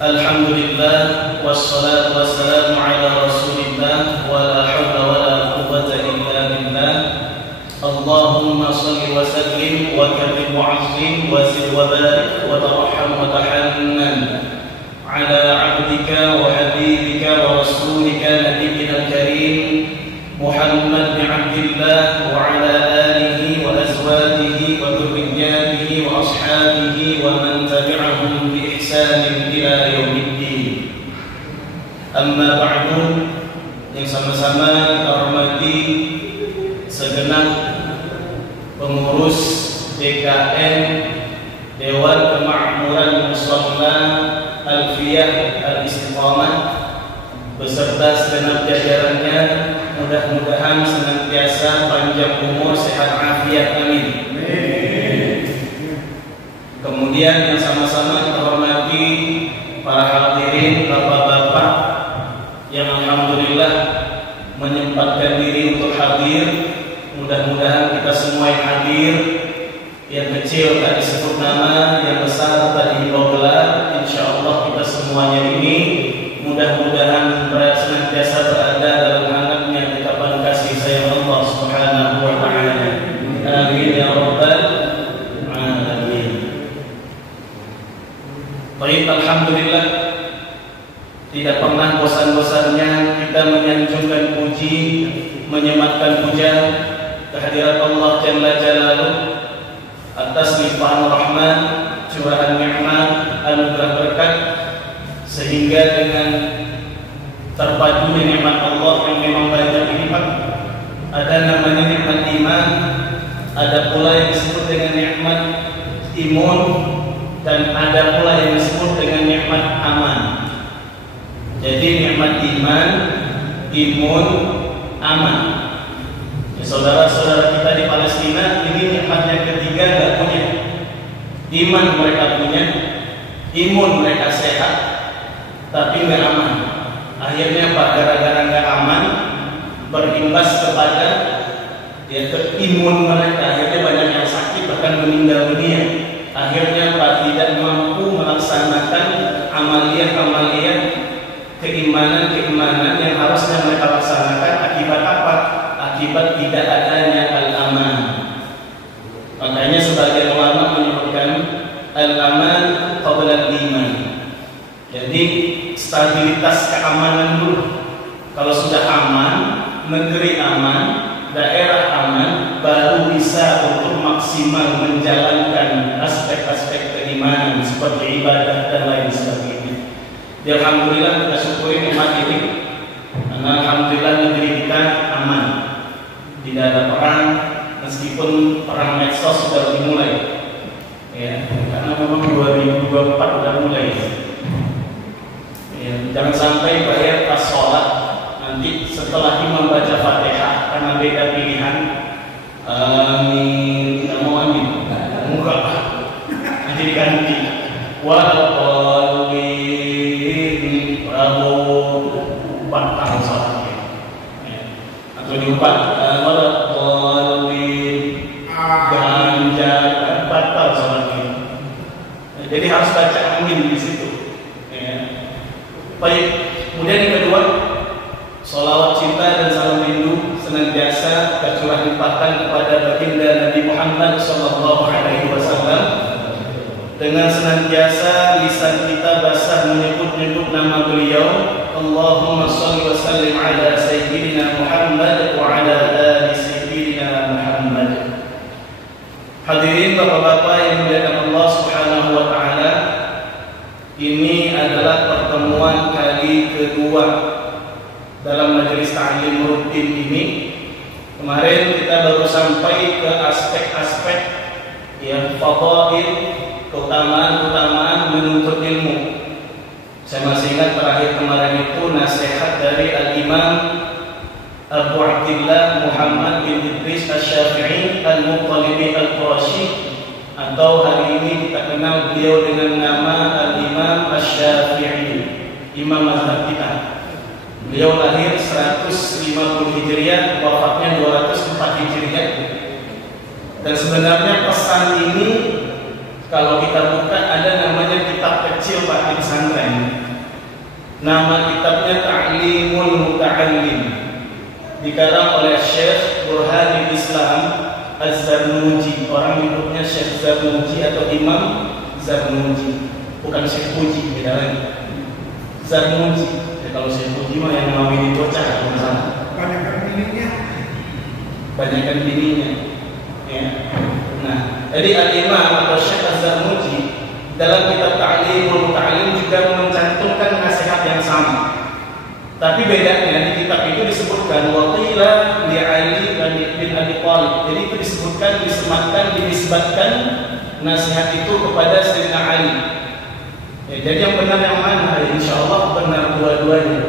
Alhamdulillah wassalatu wassalamu ala Rasulillah wa la haula wa la quwwata illa billah. Allahumma shalli wa sallim wa karrim wa 'azzim wa zid wa barik wa tarham wa tahannan ala 'abdika wa habibika wa rasulika nabiyyina al-karim Muhammad bin Abdillah wa ala alihi wa azwajihi wa dhurriyyatihi wa ashabihi wa man tabi'ahum bi ihsanin ila yaumiddin. Amma ba'du, yang sama-sama kita hormati segenap pengurus DKM Dewan Kemakmuran Musalla Alfiyah Al-Istiqamah beserta segenap jajarannya, mudah-mudahan senantiasa panjang umur, sehat afiat, amin. Kemudian yang sama-sama kita hormati para hadirin, bapak-bapak yang alhamdulillah menyempatkan diri untuk hadir. Mudah-mudahan kita semua yang hadir, yang kecil tak disebut nama, yang besar tak dihimbau gelar, insya Allah kita semuanya ini mudah-mudahan senantiasa berada dalam hangatnya dekapan kasih sayang Allah Subhanahu wa ta'ala. Amin ya rabbal alamin. Baik, alhamdulillah tidak pernah bosan-bosannya kita menyanjungkan puji, menyematkan puja kehadirat Allah Jalla Jalaluh atas limpahan rahmat, curahan nikmat, anugerah berkat, sehingga dengan terpadunya nikmat Allah yang memang banyak nikmat, ada namanya nikmat iman, ada pula yang disebut dengan nikmat imun, dan ada pula yang disebut dengan nikmat aman. Jadi nikmat iman, imun, aman. Ya, saudara-saudara kita di Palestina ini nikmat yang ketiga nggak punya. Iman mereka punya, imun mereka sehat, tapi nggak aman. Akhirnya Pak, gara-gara nggak aman, berimbas kepada imun mereka. Akhirnya banyak yang sakit, bahkan meninggal dunia. Akhirnya Pak tidak mampu melaksanakan amaliyah-amaliyah keimanan yang harusnya mereka laksanakan. Akibat apa? Akibat tidak adanya al-aman. Makanya sebagian ulama menyebutkan al-aman qabla al-iman. Jadi stabilitas keamanan dulu. Kalau sudah aman, negeri aman, daerah aman, baru bisa untuk maksimal menjalankan aspek-aspek keimanan seperti ibadah dan lain sebagainya. Ya, alhamdulillah kita syukuri nikmat ini. Karena alhamdulillah negeri kita aman. Tidak ada perang, meskipun perang medsos sudah dimulai. Ya, karena memang 2024 sudah mulai. Ya, jangan sampai bayar pas sholat nanti setelah imam baca Fatihah karena beda pilihan. Amin, tidak mau amin. Enggak, nanti diganti. Walaqalin batal sholatnya. Ya. Atau diubah walaqalin ganjar, batal sholatnya. Jadi harus baca amin di situ. Baik, kemudian yang kedua, sholawat cinta dan salam rindu senantiasa tercurah limpahkan kepada baginda Nabi Muhammad SAW. Dengan senantiasa lisan kita basah menyebut-nyebut nama beliau. Allahumma shalli wa sallim ala sayyidina Muhammad wa ala ali sayyidina Muhammad. Hadirin bapak-bapak yang dimuliakan Allah Subhanahu wa ta'ala, ini adalah pertemuan kali kedua dalam majelis ta'lim rutin ini. Kemarin kita baru sampai ke aspek-aspek yang fadail, keutamaan menuntut ilmu. Saya masih ingat terakhir kemarin itu nasihat dari Al-Imam Abu Abdillah Muhammad bin Idris Asy-Syafi'i Al-Muttalibi Al-Qurashi, atau hari ini kita kenal beliau dengan nama Al-Imam Asy-Syafi'i, imam mazhab kita. Beliau lahir 150 Hijriah, wafatnya 204 Hijriah. Dan sebenarnya pesan ini kalau kita buka ada namanya kitab kecil Pak di pesantren. Nama kitabnya Ta'limul Muta'allim, dikarang oleh Syekh Burhanul Islam Az-Zarnuji. Orang menyebutnya Syekh Zarnuji atau Imam Zarnuji, bukan Syekh Puji, beda lagi. Zarnuji. Ya, kalau Syekh Puji mah yang ngawini bocah, banyakkan bininya. Ya. Nah, jadi Al-Imam atau Syekh Az-Zarnuji dalam kitab Ta'limul Muta'allim juga mencantumkan nasihat yang sama. Tapi bedanya di kitab itu disebutkan waqila li Ali bin Abi Thalib. Jadi itu disebutkan, disematkan, dinisbatkan nasihat itu kepada Sayyidina Ali. Ya, jadi yang benar yang mana? Insyaallah benar dua-duanya.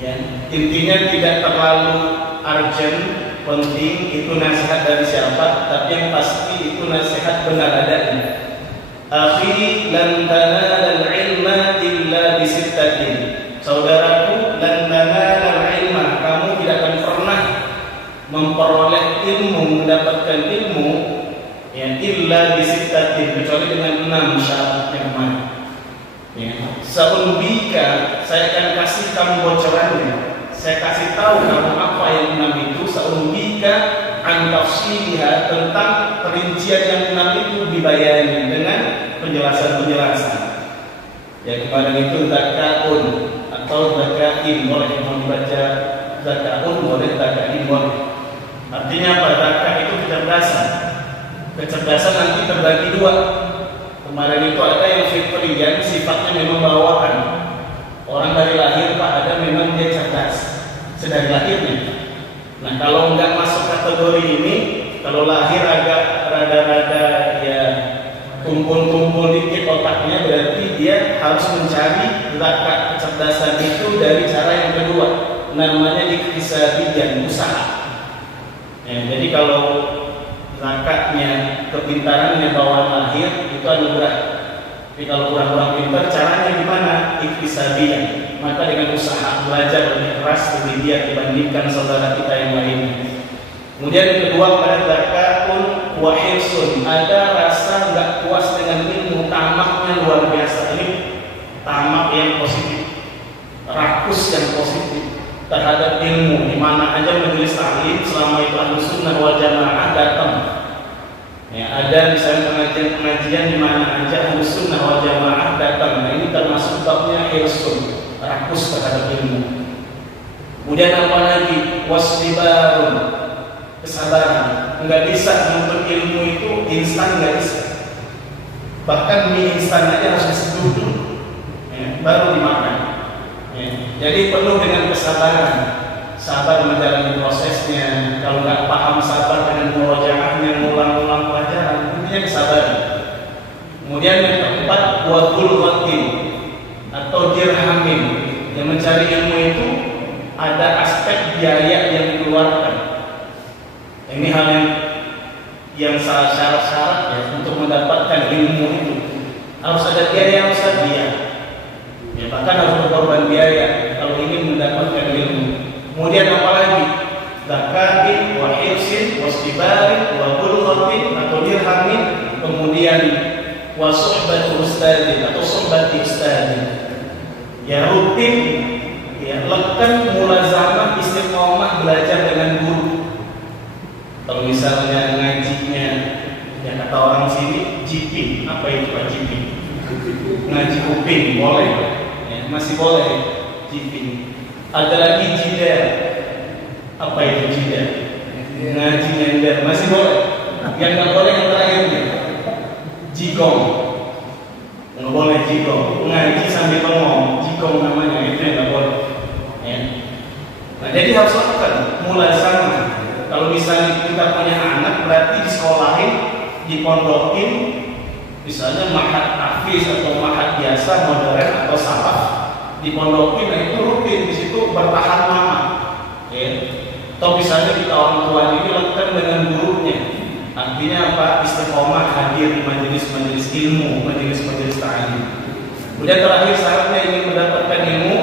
Ya, intinya tidak terlalu urgent, penting itu nasihat dari siapa, tapi yang pasti itu nasihat benar adanya. Akhi lan tanalal ilma illa bisittatin. Saudaraku, lan tanalal ilma, kamu tidak akan pernah memperoleh ilmu, mendapatkan ilmu ya illa bisittatin, kecuali dengan 6 syarat yang mana. Ya, saunbika, saya akan kasih kamu bocorannya. Saya kasih tahu kamu apa yang 6 itu. Saunbika an tafsiliha, tentang perincian yang 6 itu dibayani dengan penjelasan-penjelasan. Ya, kemarin itu zakaun atau zakain, boleh mau dibaca zakaun, boleh zakain, boleh. Artinya apa? Zakat itu kecerdasan. Kecerdasan nanti terbagi 2. Kemarin itu ada yang fitriyah, sifatnya memang bawaan. Orang dari lahir Pak ada memang dia cerdas sedari lahirnya. Nah, kalau nggak masuk kategori ini, kalau lahir agak rada-rada ya tumpul-tumpul dikit otaknya, berarti dia harus mencari zakat kecerdasan itu dari cara yang kedua, namanya iktisabiyah, usaha. Ya, jadi kalau zakatnya kepintarannya bawaan lahir itu anugerah. Tapi kalau kurang-kurang pintar, caranya gimana? Iktisabiyah. Maka dengan usaha, belajar lebih keras, lebih giat dibandingkan saudara kita yang lainnya. Kemudian yang kedua, pada zakatun wa hirsun, ada rasa nggak puas dengan ilmu, tamaknya luar biasa. Ini tamak yang positif, rakus yang positif terhadap ilmu. Di mana aja majelis taklim, selama itu Ahlus Sunnah wal Jamaah datang. Ya, ada misalnya pengajian-pengajian di mana aja Ahlus Sunnah wal Jamaah datang. Nah, ini termasuk babnya hirsun, rakus terhadap ilmu. Kemudian apa lagi? Wasdibarun, kesabaran. Enggak bisa menuntut ilmu itu instan, enggak bisa. Bahkan mie instan aja harus diseduh dulu, ya, baru dimakan. Ya, jadi penuh dengan kesabaran. Sabar menjalani prosesnya. Kalau nggak paham, sabar dengan murojaahnya, ngulang-ulang pelajaran. Intinya kesabaran. Kemudian yang keempat, wadul watin atau dirhamin. Yang mencari ilmu itu ada aspek biaya yang dikeluarkan. Ini hal yang syarat-syarat ya untuk mendapatkan ilmu itu. Harus ada biaya, harus ada biaya. Ya, bahkan harus berkorban biaya kalau ingin mendapatkan ilmu. Kemudian apa lagi? Zakatin, wa hirsin, wasdibarin, wa bulghatin atau dirhamin, kemudian wa suhbati ustadin atau suhbati ustadin. Ya rutin, ya lekan mulazamah istiqomah belajar dengan guru. Kalau misalnya ngajinya, ya kata orang sini jiping, apa itu Pak jiping? Ngaji kuping boleh, ya, masih boleh jiping. Ada lagi jidar. Apa itu jidar? Ngaji nyender, masih boleh. Yang nggak boleh yang terakhirnya jigong. Nggak boleh jigong. Ngaji sambil ngomong, jigong namanya, itu yang nggak boleh. Ya. Nah, jadi harus lakukan mulazamah. Kalau misalnya kita punya anak, berarti disekolahin, dipondokin, misalnya mahat tahfiz atau mahat biasa, modern atau salaf, dipondokin, nah itu rutin di situ bertahan lama. Ya. Atau misalnya kita orang tua ini lakukan dengan gurunya. Artinya apa? Istiqomah hadir di majelis-majelis ilmu, majelis-majelis ta'lim. Kemudian terakhir syaratnya ingin mendapatkan ilmu,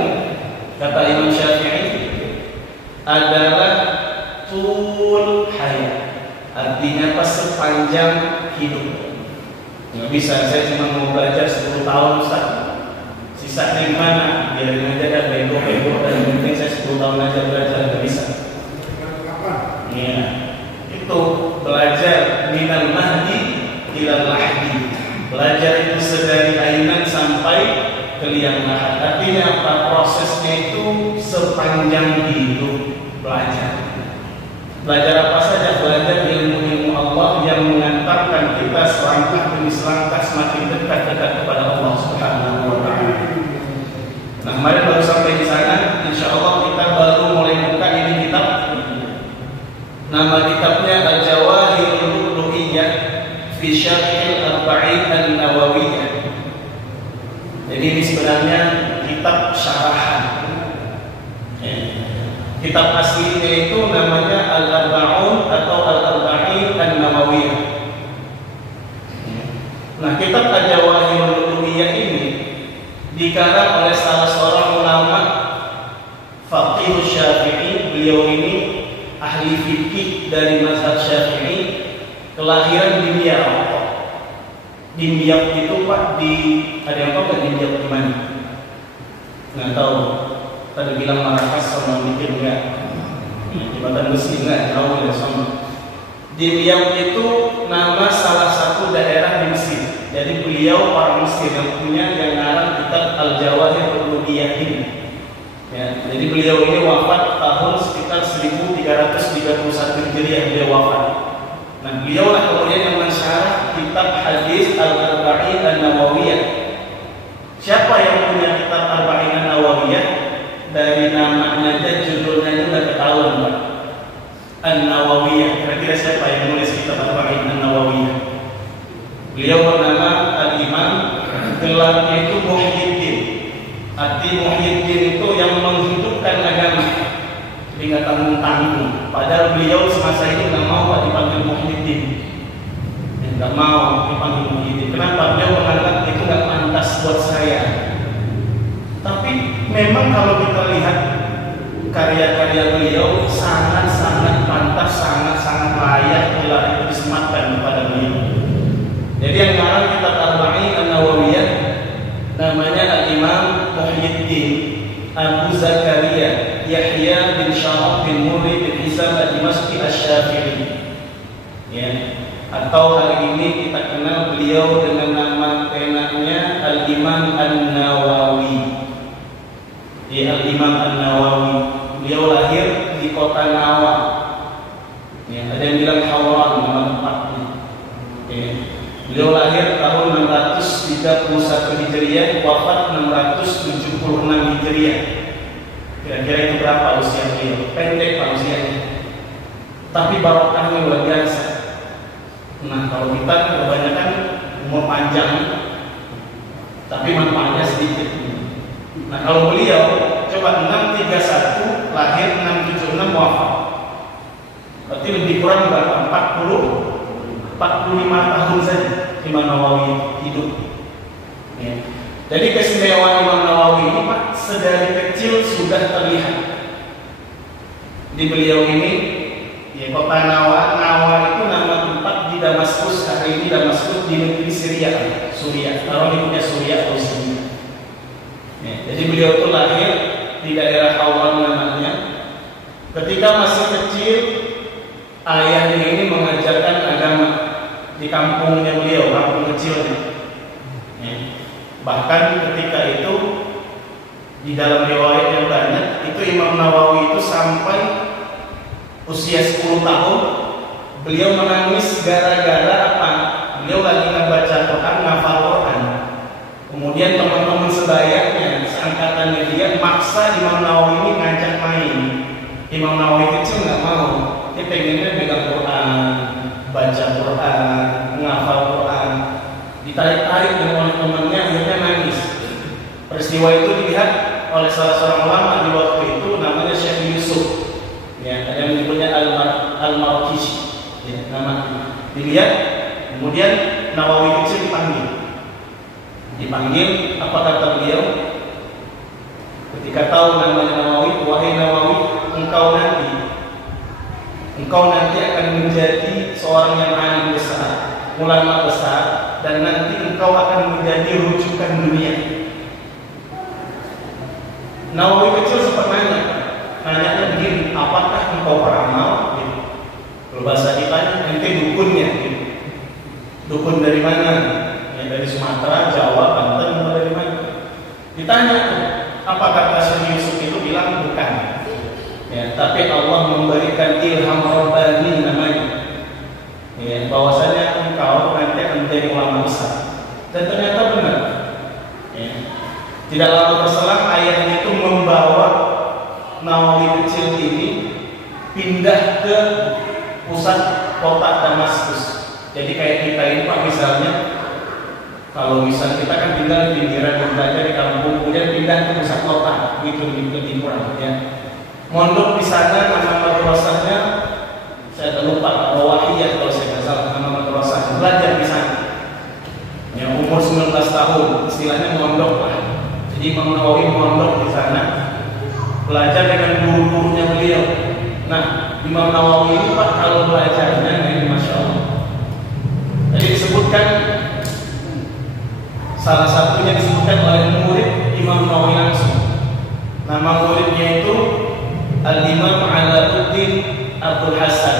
kata Imam Syafi'i adalah tul hayat. Artinya apa? Sepanjang hidup. Nggak bisa saya cuma mau belajar 10 tahun Ustaz, Bisa dari mana? Biarin aja dah bego-bego dan penting saya 10 tahun aja belajar, nggak bisa. Iya, itu belajar minal mahdi ilal lahdi. Belajar itu sedari ainan sampai ke liang lahat. Artinya apa? Prosesnya itu sepanjang hidup belajar. Belajar apa saja? Belajar ilmu-ilmu Allah yang mengantarkan kita selangkah demi selangkah semakin dekat kepada Allah Subhanahu wa Ta'ala. Nah, kemarin baru sampai di sana. Insya Allah kita baru mulai buka ini kitab. Nama kitabnya Al-Jawahirul Lu'lu'iyah fi Syarhil Arba'in An-Nawawiyah. Jadi ini sebenarnya kitab syarahan. Kitab aslinya itu namanya Al-Arba'un atau Al-Arba'in An-Nawawiyah. Nah, kitab Al-Jawahirul Lu'lu'iyah ini dikarang oleh salah seorang ulama faqih Syafi'i. Beliau ini ahli fikih dari mazhab Syafi'i, kelahiran di Riau. Di Riau itu Pak, ada yang tahu nggak di Riau di mana? Nggak tahu. Tadi bilang Marrakesh sama mikir enggak. Jembatan besi enggak, jauh dari sana. Di Riau itu nama salah satu daerah di Mesir. Jadi beliau orang Mesir yang punya yang ngarang kitab Al-Jawahirul Lu'lu'iyah ini. Ya, jadi beliau ini wafat tahun sekitar 1331 Hijriah beliau wafat. Nah, beliau lah kemudian yang mensyarah kitab hadis Al-Arba'in An-Nawawiyah. Siapa yang punya kitab Arba'in An-Nawawiyah? Dari namanya aja judulnya itu udah ketahuan, Pak. An-Nawawiyah. Kira-kira siapa yang nulis kitab Arba'in An-Nawawiyah? Beliau bernama Al-Imam, gelarnya itu Muhyiddin. Arti Muhyiddin itu yang menghidupkan agama. Jadi nggak tanggung-tanggung. Padahal beliau semasa itu nggak mau Pak dipanggil Muhyiddin. Nggak mau dipanggil Muhyiddin. Kenapa? Beliau menganggap itu nggak pantas buat saya. Tapi memang kalau kita lihat karya-karya beliau sangat-sangat pantas, sangat-sangat layak gelar itu disematkan kepada beliau. Jadi yang ngarang kitab Arba'in An-Nawawiyah namanya Al-Imam Muhyiddin Abu Zakaria Yahya bin Syaraf bin Murri bin Hisam Ad-Dimashqi Asy-Syafi'i. Ya. Atau hari ini kita kenal beliau dengan nama penanya Al-Imam An-Nawawi. Ya, Al-Imam An-Nawawi. Beliau lahir di kota Nawa. Ya, ada yang bilang Hawran nama tempatnya. Ya. Beliau lahir tahun 631 Hijriah, wafat 676 Hijriah. Kira-kira itu berapa usia beliau? Pendek Pak usianya. Tapi barokahnya luar biasa. Nah, kalau kita kebanyakan umur panjang, tapi manfaatnya sedikit. Nah, kalau beliau coba 631 lahir, 676 wafat. Berarti lebih kurang berapa? 45 tahun saja Imam Nawawi hidup. Ya. Jadi keistimewaan Imam Nawawi ini Pak sedari kecil sudah terlihat. Di beliau ini, ya, kota Nawa. Nawa itu nama tempat di Damaskus. Hari ini Damaskus di negeri Syria, Suriah. Kalau ini punya Suriah atau Syria. Ya, jadi beliau itu lahir di daerah Hawran namanya. Ketika masih kecil, ayahnya ini mengajarkan agama di kampungnya beliau, kampung kecilnya. Ya. Bahkan ketika itu di dalam riwayat yang banyak, itu Imam Nawawi itu sampai usia 10 tahun beliau menangis gara-gara apa? Beliau lagi membaca Quran, ngafal Quran. Kemudian teman-teman sebayanya, seangkatannya dia maksa Imam Nawawi ini ngajak main. Imam Nawawi kecil nggak mau, dia pengennya pegang Quran, baca Quran, menghafal Quran. Ditarik-tarik oleh temannya, akhirnya nangis. Peristiwa itu dilihat oleh salah seorang ulama di waktu itu, namanya Syekh Yusuf. Ya, ada yang menyebutnya Al-Marqishi. Ya, nama dilihat. Kemudian Nawawi kecil dipanggil. Apa kata beliau? Ketika tahu namanya Nawawi, wahai Nawawi, engkau nanti akan menjadi seorang yang alim besar, ulama besar, dan nanti engkau akan menjadi rujukan dunia. Nawawi kecil sempat nanya begini, apakah engkau peramal? Gitu. Kalau bahasa kita ente dukunnya, gitu. Dukun dari mana? Ya, dari Sumatera, Jawa, Banten, atau dari mana? Ditanya tuh, apa kata Syekh Yusuf itu bilang bukan. Ya, tapi Allah memberikan ilham Rabbani namanya. Ya, bahwasanya engkau nanti akan menjadi ulama besar. Dan ternyata benar. Ya. Tidak lama berselang ayahnya itu membawa Nawawi kecil ini pindah ke pusat kota Damaskus. Jadi kayak kita ini Pak, misalnya kalau misal kita kan tinggal di pinggiran dan belajar di kampung, kemudian pindah ke pusat kota, gitu lebih kurang ya. Mondok di sana, nama madrasahnya saya terlupa, Rawahiyah kalau saya nggak salah nama madrasahnya. Belajar di sana. Ya, umur 19 tahun, istilahnya mondok lah. Jadi Imam Nawawi mondok di sana, belajar dengan guru-gurunya beliau. Nah, Imam Nawawi ini Pak kalau belajarnya ini Masya Allah. Jadi disebutkan salah satunya disebutkan oleh murid Imam Nawawi langsung. Nama muridnya itu Al-Imam Alauddin Abdul Hasan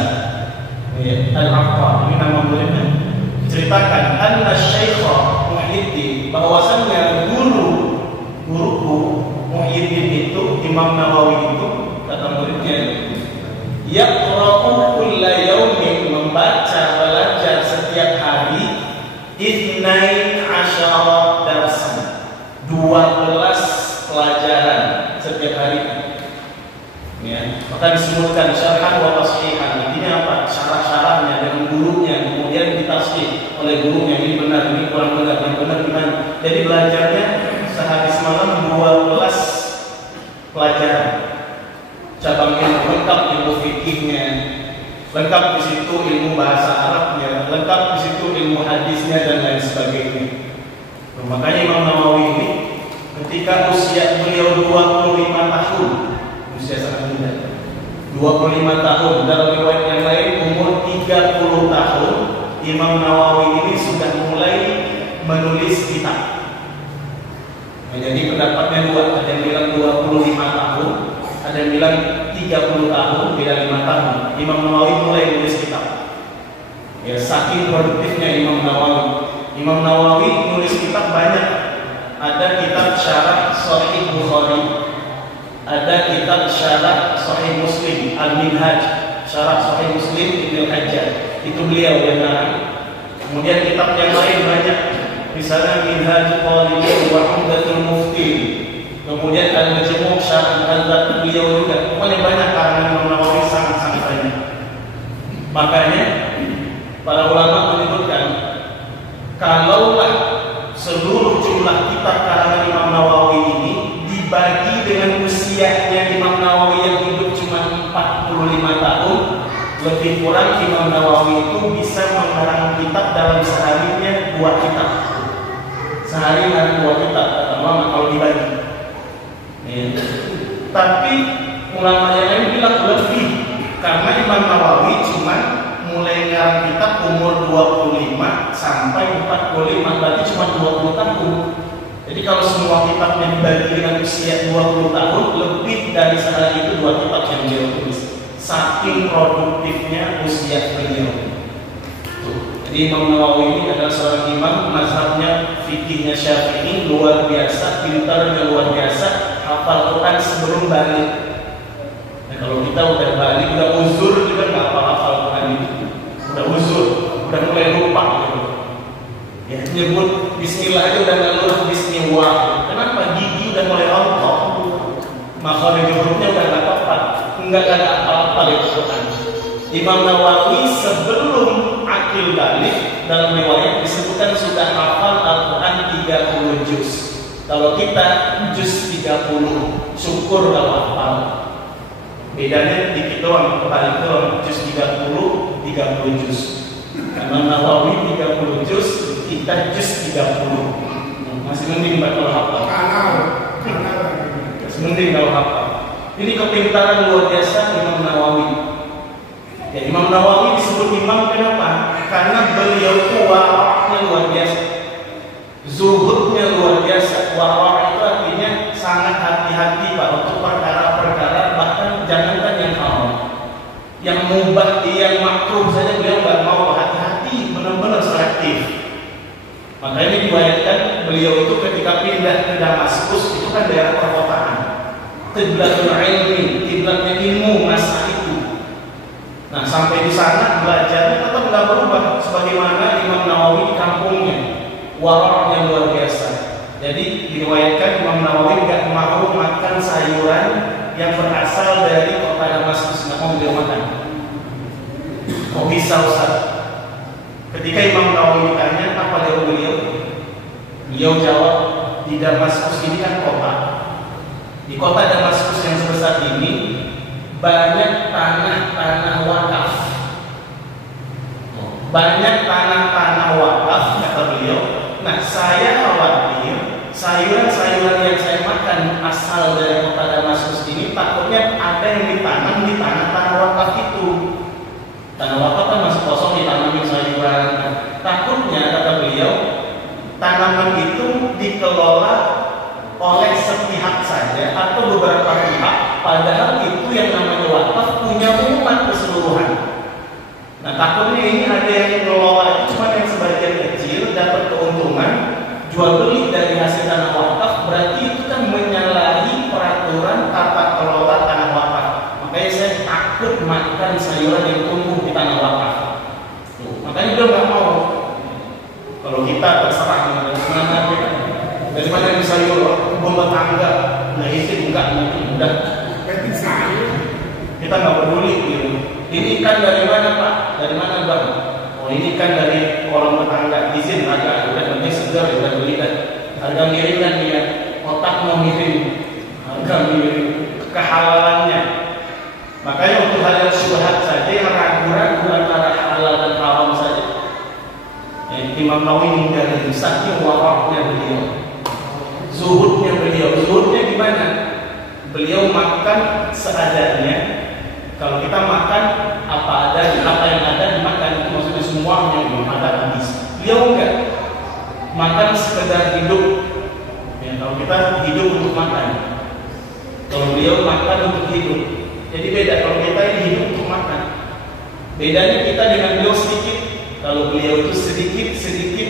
Al-Aqqa. Ini nama muridnya. Ceritakan anna Syekh Muhyiddin, bahwasannya guruku Muhyiddin itu Imam Nawawi itu, kata muridnya, yaqra'u kulla yaumin, membaca belajar setiap hari 12 darsan, 12 pelajaran setiap hari. Ya, maka disebutkan syarhan wa tashihan. Intinya apa? Syarah-syarahnya dengan gurunya, kemudian ditashih oleh gurunya, ini benar, ini kurang benar, ini benar gimana. Jadi belajarnya sehari semalam 12 pelajaran. Cabang ilmu lengkap, ilmu fikihnya lengkap, di situ ilmu bahasa Arabnya lengkap, di situ ilmu hadisnya dan lain sebagainya. Nah, makanya Imam Nawawi ini ketika usia beliau 25 tahun, usia sangat muda, 25 tahun, dalam riwayat yang lain umur 30 tahun, Imam Nawawi ini sudah mulai menulis kitab. Nah, jadi pendapatnya dua, ada yang bilang 25 tahun, ada yang bilang 30 tahun, beda 5 tahun. Imam Nawawi mulai menulis kitab. Ya, saking produktifnya Imam Nawawi. Imam Nawawi menulis kitab banyak. Ada kitab syarah Sahih Bukhari, ada kitab syarah Sahih Muslim, Al-Minhaj, syarah Sahih Muslim Ibnu Hajjaj. Itu beliau yang ngarang. Kemudian kitab yang lain banyak. Misalnya Minhaj Talibin wa Umdatul Mufti. Kemudian Al-Majmu' syarah Al-Baqi beliau juga. Pokoknya banyak karangan Imam Nawawi, sangat-sangat banyak. Makanya para ulama menyebutkan kalaulah seluruh jumlah kitab karangan Imam Nawawi ini dibagi dengan usianya Imam Nawawi yang hidup cuma 45 tahun, lebih kurang Imam Nawawi itu bisa mengarang kitab dalam seharinya 2 kitab. Sehari ada 2 kitab kata ulama kalau dibagi. Ya. Tapi ulama yang lain bilang lebih, karena Imam Nawawi cuma mulai ngarang kitab umur 25 sampai 45, berarti cuma 20 tahun. Jadi kalau semua kitabnya dibagi dengan usia 20 tahun, lebih dari sehari itu 2 kitab yang beliau tulis. Saking produktifnya usia beliau. Jadi Imam Nawawi ini adalah seorang imam, mazhabnya fikihnya Syafi'i, luar biasa, pintarnya luar biasa, hafal Quran sebelum balik. Nah, kalau kita udah balik, udah uzur juga nggak apa hafal Quran itu. Udah uzur, udah mulai lupa gitu. Ya, nyebut bismillah aja udah nggak lurus, bismillah. Kenapa? Gigi udah mulai rontok, makhraj hurufnya udah nggak tepat, nggak ada apa-apa dari Quran. Imam Nawawi sebelum akil balik dalam riwayat disebutkan sudah hafal Al-Quran 30 juz. Kalau kita juz 30, syukur kalau hafal. Bedanya dikit doang, balik doang, juz 30 juz. Karena Nawawi 30 juz, kita juz 30. Masih mending kalau hafal. Masih mending kalau hafal. Ini kepintaran luar biasa Imam Nawawi. Ya, Imam Nawawi disebut imam kenapa? Karena beliau itu waraknya luar biasa, zuhudnya luar biasa. Warak itu artinya sangat hati-hati Pak yang mubah, yang makruh saja beliau nggak mau. Hati-hati, benar-benar selektif. Makanya diriwayatkan beliau itu ketika pindah ke Damaskus, itu kan daerah perkotaan, qiblatul ilmi, kiblatnya ilmu masa itu. Nah, sampai di sana belajarnya tetap nggak berubah sebagaimana Imam Nawawi di kampungnya, waroknya luar biasa. Jadi diriwayatkan Imam Nawawi nggak mau makan sayuran yang berasal dari kota Damaskus, nggak mau beliau makan. Kok bisa, Ustaz? Ketika Imam Nawawi ditanya apa dari beliau, beliau jawab, di Damaskus ini kan kota. Di kota Damaskus yang sebesar ini banyak tanah-tanah wakaf. Banyak tanah-tanah wakaf, kata beliau. Nah, saya khawatir sayuran-sayuran yang saya makan asal dari kota Damaskus ini takutnya ada yang ditanam di tanah-tanah wakaf itu. Tanah wakaf kan masih kosong, ditanamin sayuran. Takutnya, kata beliau, tanaman itu dikelola oleh sepihak saja atau beberapa pihak, padahal itu yang namanya wakaf punya umat keseluruhan. Nah, takutnya ini ada yang mengelola itu cuma yang sebagian kecil dapat keuntungan jual beli dari hasil tanah wakaf, berarti itu kan menyalahi peraturan tata kelola tanah wakaf. Makanya saya takut makan sayuran yang tumbuh di tanah wakaf. Makanya beliau nggak mau. Kalau kita terserah dari mana yang sayur kebun tetangga, nggak izin enggak, mungkin udah. Kita nggak peduli. Gitu. Ini ikan dari mana, Pak? Dari mana, Bang? Oh, ini ikan dari kolam tetangga, izin agak udah penting segar, udah beli kan. Harga miring kan dia, otak mau miring, harga miring, kehalalannya. Makanya untuk hal yang syubhat saja, yang ragu-ragu antara halal dan haram saja, Imam Nawawi menghindari saking waraknya beliau, zuhudnya beliau. Zuhudnya gimana? Beliau makan seadanya. Kalau kita makan apa yang ada dimakan, itu maksudnya semuanya belum ada habis. Beliau enggak, makan sekedar hidup. Ya, kalau kita hidup untuk makan, kalau beliau makan untuk hidup. Jadi beda, kalau kita ini hidup untuk makan. Bedanya kita dengan beliau sedikit. Kalau beliau itu sedikit-sedikit,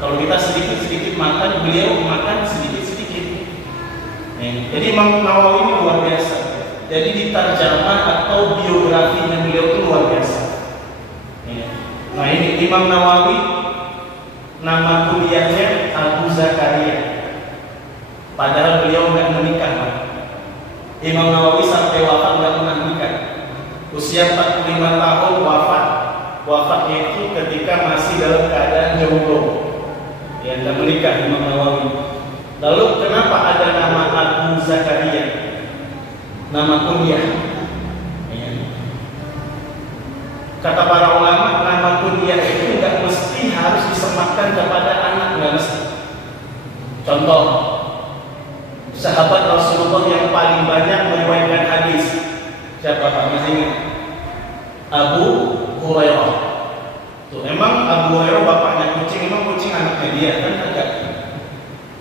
kalau kita sedikit-sedikit makan, beliau makan sedikit-sedikit. Jadi Imam Nawawi ini luar biasa. Jadi di tarjamah atau biografinya beliau itu luar biasa. Nah, ini Imam Nawawi, nama kuliahnya Abu Zakaria. Padahal beliau nggak menikah, Pak. Imam Nawawi sampai wafat nggak pernah menikah. Usia 45 tahun wafat. Wafatnya itu ketika masih dalam keadaan jomblo, ya, nggak menikah Imam Nawawi. Lalu kenapa ada nama Abu Zakaria, nama kunyah? Ya. Kata para ulama, nama kunyah itu nggak mesti harus disematkan kepada anak, nggak mesti. Contoh, sahabat Rasulullah yang paling banyak meriwayatkan hadis, siapa Pak? Masih ingat? Abu Hurairah. Tuh, emang Abu Hurairah bapaknya kucing, emang kucing anaknya dia kan agak.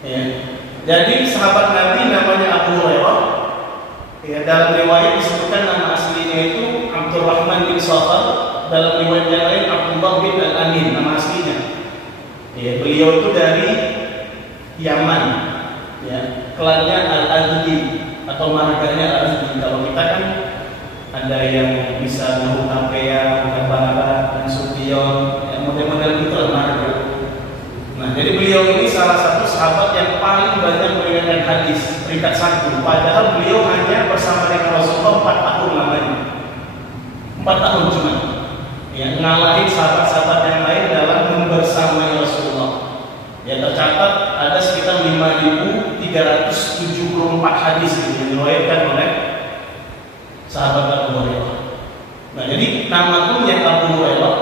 Ya. Jadi sahabat Nabi namanya Abu Hurairah. Ya, dalam riwayat disebutkan nama aslinya itu Abdurrahman bin Sakhar, dalam riwayat yang lain Abdullah bin Al-Amin nama aslinya. Ya, beliau itu dari Yaman. Ya, klannya Al-Azdi atau marganya Al-Azdi. Kalau kita kan ada yang bisa nahu Ampea, Baraba, dan Sution, yang model-model itu marga. Nah, jadi beliau ini salah satu sahabat yang paling banyak meriwayatkan hadis, peringkat 1. Padahal beliau hanya bersama dengan Rasulullah 4 tahun lamanya. 4 tahun cuma. Ya, ngalahin sahabat-sahabat yang lain dalam membersamai Rasulullah. Ya, tercatat ada sekitar 5.374 hadis yang diriwayatkan oleh sahabat Abu Hurairah. Nah, jadi nama kunyah Abu Hurairah,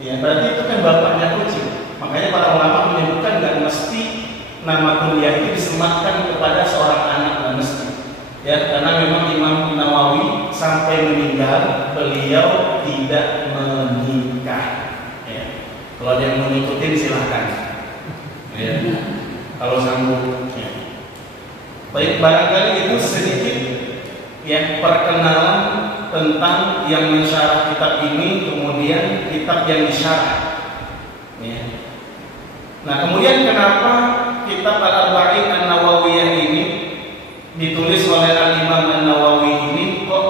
ya berarti itu kan bapaknya kucing. Makanya para ulama menyebutkan nggak mesti nama kunyah itu disematkan kepada seorang anak, nggak mesti. Ya, karena memang Imam Nawawi sampai meninggal beliau tidak menikah. Ya. Kalau ada yang mau ngikutin silahkan. Ya. Kalau sanggup. Ya. Baik, barangkali itu sedikit ya perkenalan tentang yang mensyarah kitab ini, kemudian kitab yang disyarah. Ya. Nah, kemudian kenapa kitab Al-Arba'in An-Nawawiyah ini ditulis oleh Al-Imam An-Nawawi ini kok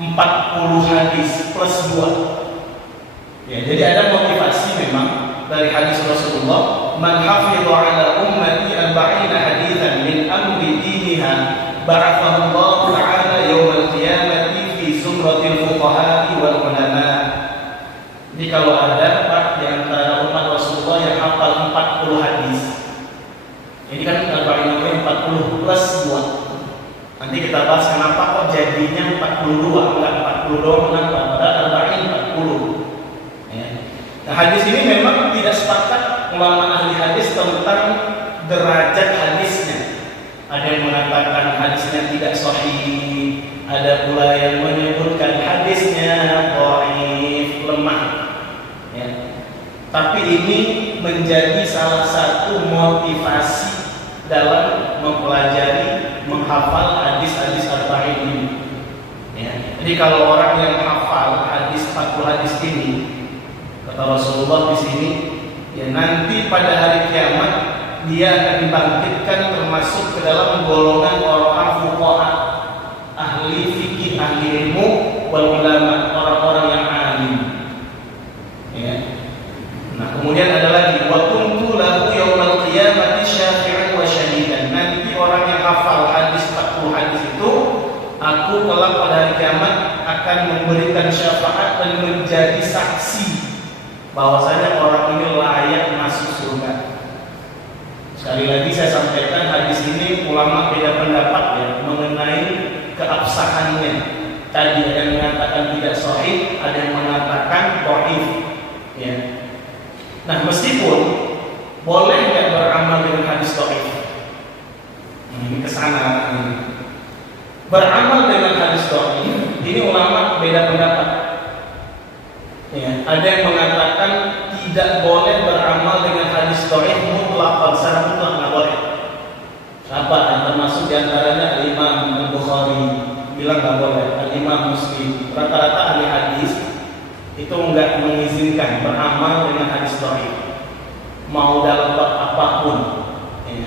40 hadis plus 2? Ya, jadi ada motivasi memang dari hadis Rasulullah, man hafidha ala ummati 40 haditsan min amri diniha ba'athahu Allah ta'ala yaumil qiyamati fi zumratil fuqaha wal ulama. Jadi kalau ada Pak di antara umat Rasulullah yang hafal 40 hadis, ini kan Al-Arba'in 40 plus 2. Nanti kita bahas kenapa kok jadinya 42, enggak 42, kenapa? Padahal Al-Arba'in 40. Ya. Nah, hadis ini memang tidak sepakat ulama ahli hadis tentang derajat hadisnya. Ada yang mengatakan hadisnya tidak sahih, ada pula yang menyebutkan hadisnya dhaif, lemah. Ya. Tapi ini menjadi salah satu motivasi dalam mempelajari, menghafal hadis-hadis Arba'in ini. Ya. Jadi kalau orang yang hafal hadis 40 hadis ini, kata Rasulullah di sini, ya nanti pada hari kiamat dia akan dibangkitkan termasuk ke dalam golongan orang fuqaha, ahli fikih, ahli ilmu, wal ulama, orang-orang yang alim. Ya. Nah, kemudian ada lagi wa kuntu lahu yaumal qiyamati syafi'an wa syahidan. Nanti orang yang hafal hadis 40 hadis itu, aku kelak pada hari kiamat akan memberikan syafaat dan menjadi saksi bahwasanya orang ini layak masuk surga. Sekali lagi saya sampaikan, hadis ini ulama beda pendapat ya mengenai keabsahannya. Tadi ada yang mengatakan tidak sahih, ada yang mengatakan dhaif. Ya. Nah, meskipun boleh nggak beramal dengan hadis dhaif? Ini kesana ini. Beramal dengan hadis dhaif, ini ulama beda pendapat. Ya, ada yang mengatakan tidak boleh beramal dengan hadis dhaif mutlak, secara mutlak nggak boleh. Apa? Termasuk diantaranya Imam Al-Bukhari bilang nggak boleh, Imam Muslim, rata-rata ahli hadis itu nggak mengizinkan beramal dengan hadis dhaif, mau dalam bab apapun. Ya.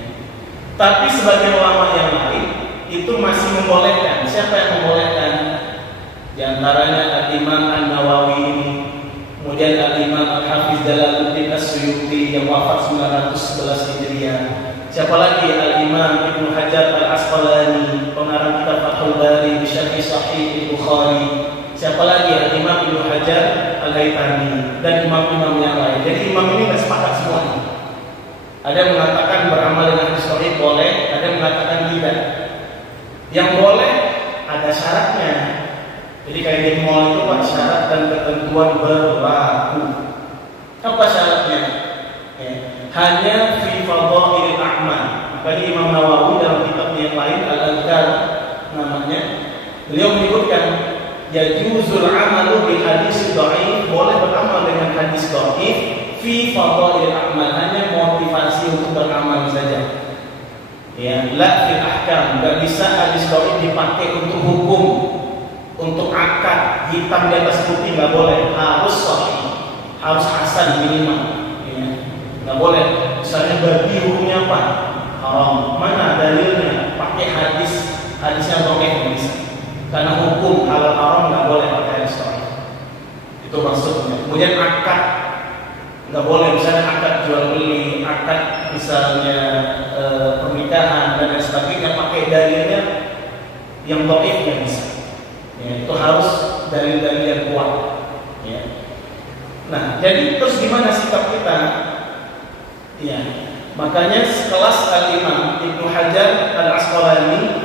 Tapi sebagai ulama yang lain itu masih membolehkan. Siapa yang membolehkan? Di antaranya Al-Imam An-Nawawi ini, kemudian Al-Imam Al-Hafiz Jalaluddin As-Suyuti yang wafat 911 Hijriah. Siapa lagi? Al-Imam Ibnu Hajar Al-Asqalani, pengarang kitab Fathul Bari Syarh Sahih Al-Bukhari. Siapa lagi? Al-Imam Ibnu Hajar Al-Haytami dan imam-imam yang lain. Jadi imam ini tidak sepakat semuanya. Ada yang mengatakan beramal dengan hadis dhaif boleh, ada yang mengatakan tidak. Yang boleh ada syaratnya. Jadi kayak di mall itu Pak, syarat dan ketentuan berlaku. Apa syaratnya? Ya. Hanya fi fadhailil a'mal. Makanya Imam Nawawi dalam kitab yang lain Al-Adhkar namanya, beliau menyebutkan yajuzul amalu bil hadis dhaif, boleh beramal dengan hadis dhaif fi fadhailil a'mal, hanya motivasi untuk beramal saja. Ya, la fil ahkam, enggak bisa hadis dhaif dipakai untuk hukum. Untuk akad hitam di atas putih nggak boleh, harus sahih, harus hasan minimal. Ya. Nggak boleh. Misalnya babi hukumnya apa? Haram. Mana dalilnya? Pakai hadisnya dhaif nggak bisa. Karena hukum halal haram nggak boleh pakai hadis dhaif. Itu maksudnya. Kemudian akad nggak boleh. Misalnya akad jual beli, akad misalnya pernikahan dan lain sebagainya, pakai dalilnya yang dhaif nggak bisa. Ya, itu harus dalil-dalil yang kuat. Ya. Nah, jadi terus gimana sikap kita? Ya, makanya sekelas Al-Imam Ibnu Hajar Al-Asqalani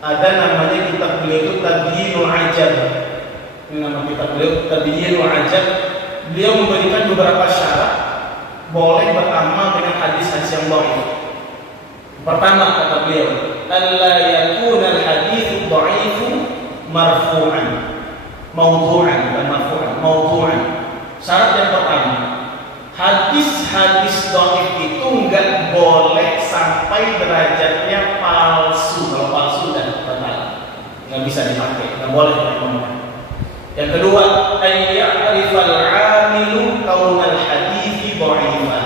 ada namanya kitab beliau itu Tabyinul Ajab. Ini nama kitab beliau Tabyinul Ajab. Beliau memberikan beberapa syarat boleh beramal dengan hadis-hadis yang dhaif. Pertama kata beliau, alla yakuna al-hadits dhaif marfu'an, maudhu'an, dan maudhu'an. Syarat yang pertama, hadis-hadis dhaif itu enggak boleh sampai derajatnya palsu. Kalau palsu dan batal, nggak bisa dipakai, nggak boleh diamalkan. Yang kedua, ayya'rifal 'amilu kaunal hadithi dha'ifan.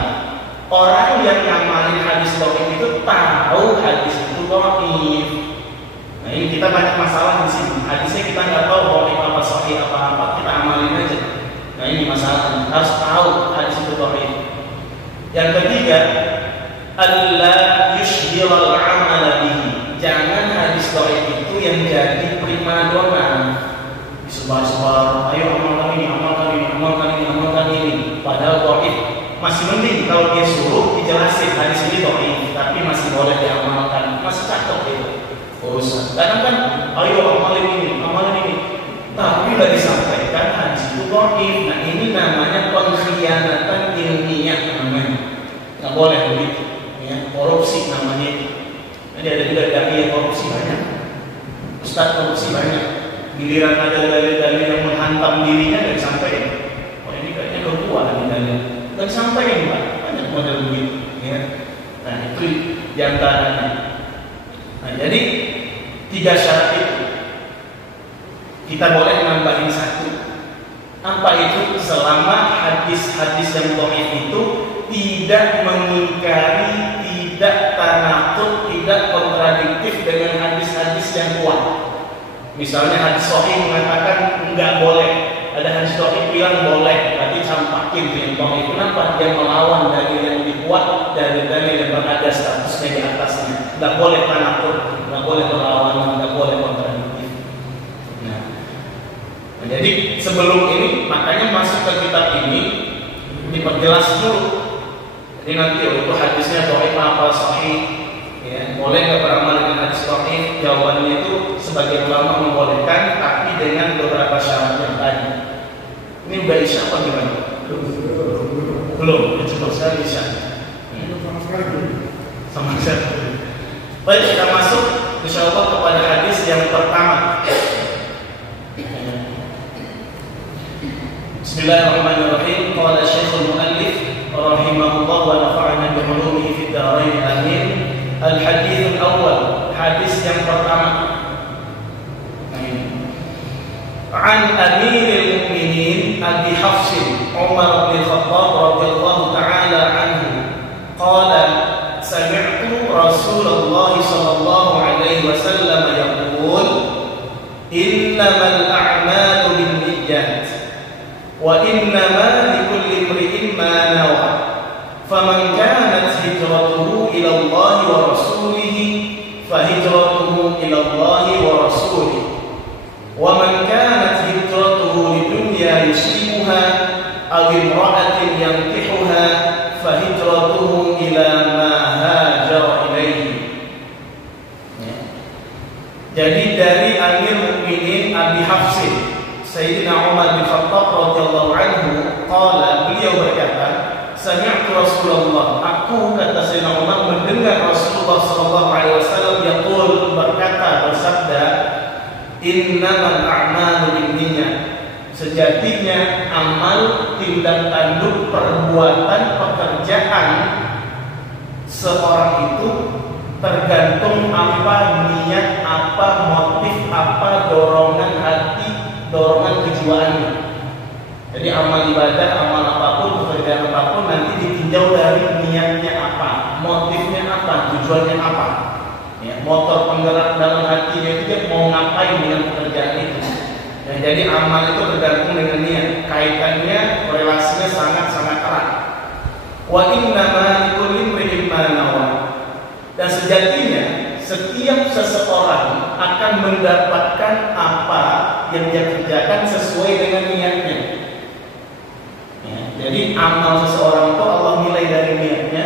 Orang yang ngamalin hadis dhaif itu tahu hadis itu dhaif. Nah, ini kita banyak masalah di sini. Hadisnya kita nggak tahu dhaif apa sahih apa, kita amalin aja. Nah, ini masalahnya. Harus tahu hadis itu dhaif. Yang ketiga, alla yushhiral 'amala bihi. Jangan hadis dhaif itu yang jadi primadona. Sebar-sebar, ayo amalkan ini, amalkan ini, amalkan ini, amalkan ini. Padahal dhaif. Masih mending kalau dia suruh dijelasin hadis ini dhaif, tapi masih boleh diamalkan, masih cakep itu. Usah. Kadang kan, ayo amalin ini, amalin ini. Tapi udah disampaikan hadis itu dhaif. Nah, ini namanya pengkhianatan ilmiah namanya. Nggak boleh begitu. Ya, korupsi namanya itu. Jadi ada juga dai korupsi banyak. Ustaz korupsi banyak. Giliran ada dalil-dalil yang menghantam dirinya dan disampaikan. Oh, ini kayaknya keluar ini dalil. Dan disampaikan, Pak. Banyak model begitu, ya. Nah, itu diantaranya. Nah, jadi 3 syarat itu. Kita boleh nambahin 1. Apa itu? Selama hadis-hadis yang dhaif itu tidak mengingkari, tidak tanaqud, tidak kontradiktif dengan hadis-hadis yang kuat. Misalnya hadis sahih mengatakan enggak boleh, ada hadis dhaif bilang boleh, berarti campakin yang dhaif. Kenapa? Dia melawan dalil yang lebih kuat dari dalil yang berada statusnya di atasnya. Enggak boleh tanaqud, enggak boleh berlawanan, enggak boleh kontradiktif. Nah, jadi sebelum ini makanya masuk ke kitab ini diperjelas dulu. Jadi nanti itu hadisnya dhaif apa sahih, ya, boleh nggak beramal dengan hadis dhaif? Jawabannya itu sebagian ulama membolehkan, tapi dengan beberapa syarat yang tadi. Ini udah isya apa gimana? Belum, ya cukup sekali isya. Sama sekali. Baik, kita masuk insya Allah kepada hadis yang pertama. Bismillahirrahmanirrahim. Qala Syekhul Mu'allif rahimahullah wa nafa'ana bi 'ulumihi fid dharain amin. Al-hadits al-awwal, hadis yang pertama. An Amiril Mu'minin Abi Hafs Umar bin Khattab radhiyallahu ta'ala anhu qala sami'tu Rasulullah sallallahu alaihi wasallam yaqul innamal a'malu binniyat wa innama likulli imri'in ma nawa faman kanat hijratuhu ila Allah wa rasulihi fahijratuhu ila Allah wa rasulihi wa man kanat hijratuhu lidunya yusibuha aw imra'atin yankihuha fahijratuhu ila ma hajara ilaihi. Jadi dari Amir Mukminin Abi Hafs Sayyidina Umar bin Khattab radhiyallahu anhu qala, beliau berkata, sami'tu Rasulullah, aku kata Sayyidina Umar mendengar Rasulullah sallallahu alaihi wasallam yaqul, berkata, bersabda, innamal a'malu binniyat. Sejatinya amal, tindak tanduk, perbuatan, pekerjaan seorang itu tergantung apa niat, apa motif, apa dorongan hati, dorongan kejiwaannya. Jadi amal ibadah, amal apapun, pekerjaan apapun nanti ditinjau dari niatnya apa, motifnya apa, tujuannya apa. Ya, motor penggerak dalam hatinya itu dia mau ngapain dengan pekerjaan itu. Ya, jadi amal itu tergantung dengan niat, kaitannya, relasinya sangat-sangat erat. Wa innama likulli imri'in ma nawa. Dan sejatinya setiap seseorang akan mendapatkan apa yang dia kerjakan sesuai dengan niatnya. Ya, jadi amal seseorang itu Allah nilai dari niatnya.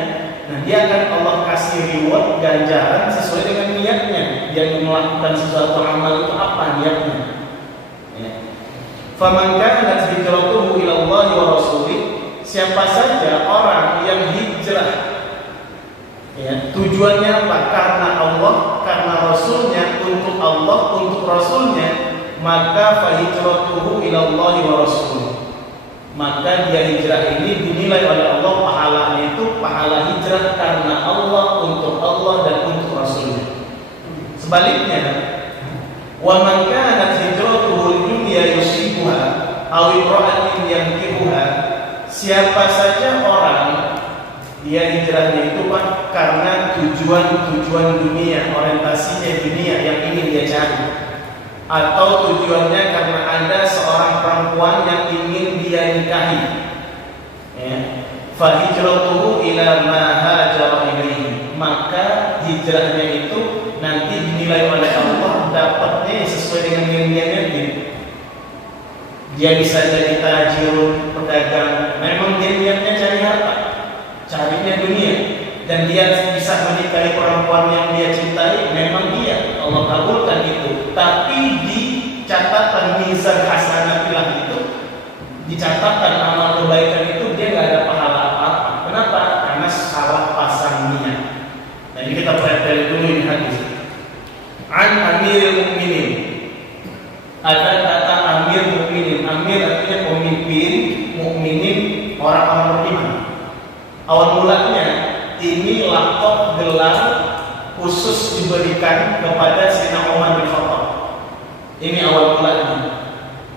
Nah, dia akan Allah kasih reward, ganjaran sesuai dengan niatnya. Dia melakukan sesuatu amal itu apa niatnya. Ya. Faman kanat hijratuhu ila Allah wa rasulih. Siapa saja orang yang hijrah, ya, tujuannya apa? Karena Allah, karena Rasulnya, untuk Allah, untuk Rasulnya, maka fahijratuhu ila Allah wa rasulih. Maka dia hijrah ini dinilai oleh Allah pahalanya itu pahala hijrah karena Allah, untuk Allah dan untuk Rasulnya. Sebaliknya, Wa man kanat hijratuhu lidunya yusibuha aw imra'atin yankihuha, siapa saja orang dia hijrahnya itu Pak karena tujuan dunia, orientasinya dunia yang ingin dia cari, atau tujuannya karena ada seorang perempuan yang ingin dia nikahi, ya. Fa hijratuhu ila ma hajara ilaihi, maka hijrahnya itu nanti dinilai oleh Allah dapatnya sesuai dengan yang dia niatin. Dia bisa jadi tajir, pedagang, memang dia niatnya cari harta, carinya dunia, dan dia bisa menikahi perempuan yang dia cintai, memang dia Allah kabulkan itu. Tapi di catatan mizan hasanatillah itu, di catatan amal kebaikan itu dia nggak ada pahala apa-apa. Kenapa? Karena salah pasang niat. Jadi kita pelajari dulu ini hadis. An Amirul Mukminin. Ada kata Amir Mukminin. Amir artinya pemimpin, mukminin orang-orang beriman. Awal mulanya ini lakop gelar khusus diberikan kepada Sayyidina Umar bin Khattab. Ini awal mulanya.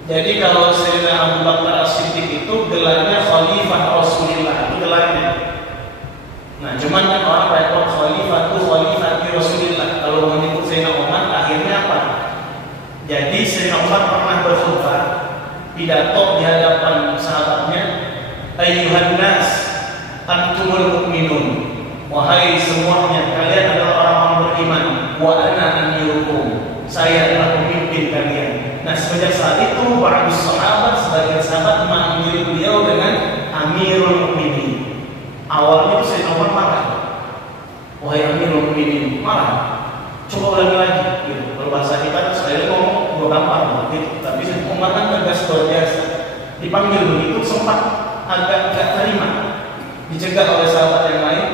Jadi kalau Sayyidina Abu Bakar As-Siddiq itu gelarnya Khalifah Rasulullah, itu gelarnya. Nah, cuman kan orang repot Khalifah Rasulullah. Kalau menyebut Sayyidina Umar akhirnya apa? Jadi Sayyidina Umar pernah berkhutbah pidato di hadapan sahabatnya, ayyuhan nas antumul mu'minun, wahai semuanya kalian adalah orang-orang beriman, wa ana amirukum, saya adalah pemimpin kalian. Nah, semenjak saat itu para sahabat, sebagian sahabat memanggil beliau dengan Amirul Mukminin. Awalnya itu Sayyidina Umar marah, wahai Amirul Mukminin, marah. Coba ulangi lagi, gitu. Kalau bahasa kita saya ngomong dua gampang, gitu. Tapi Sayyidina Umar kan tegas luar biasa. Dipanggil begitu sempat agak tidak terima, dicegah oleh sahabat yang lain,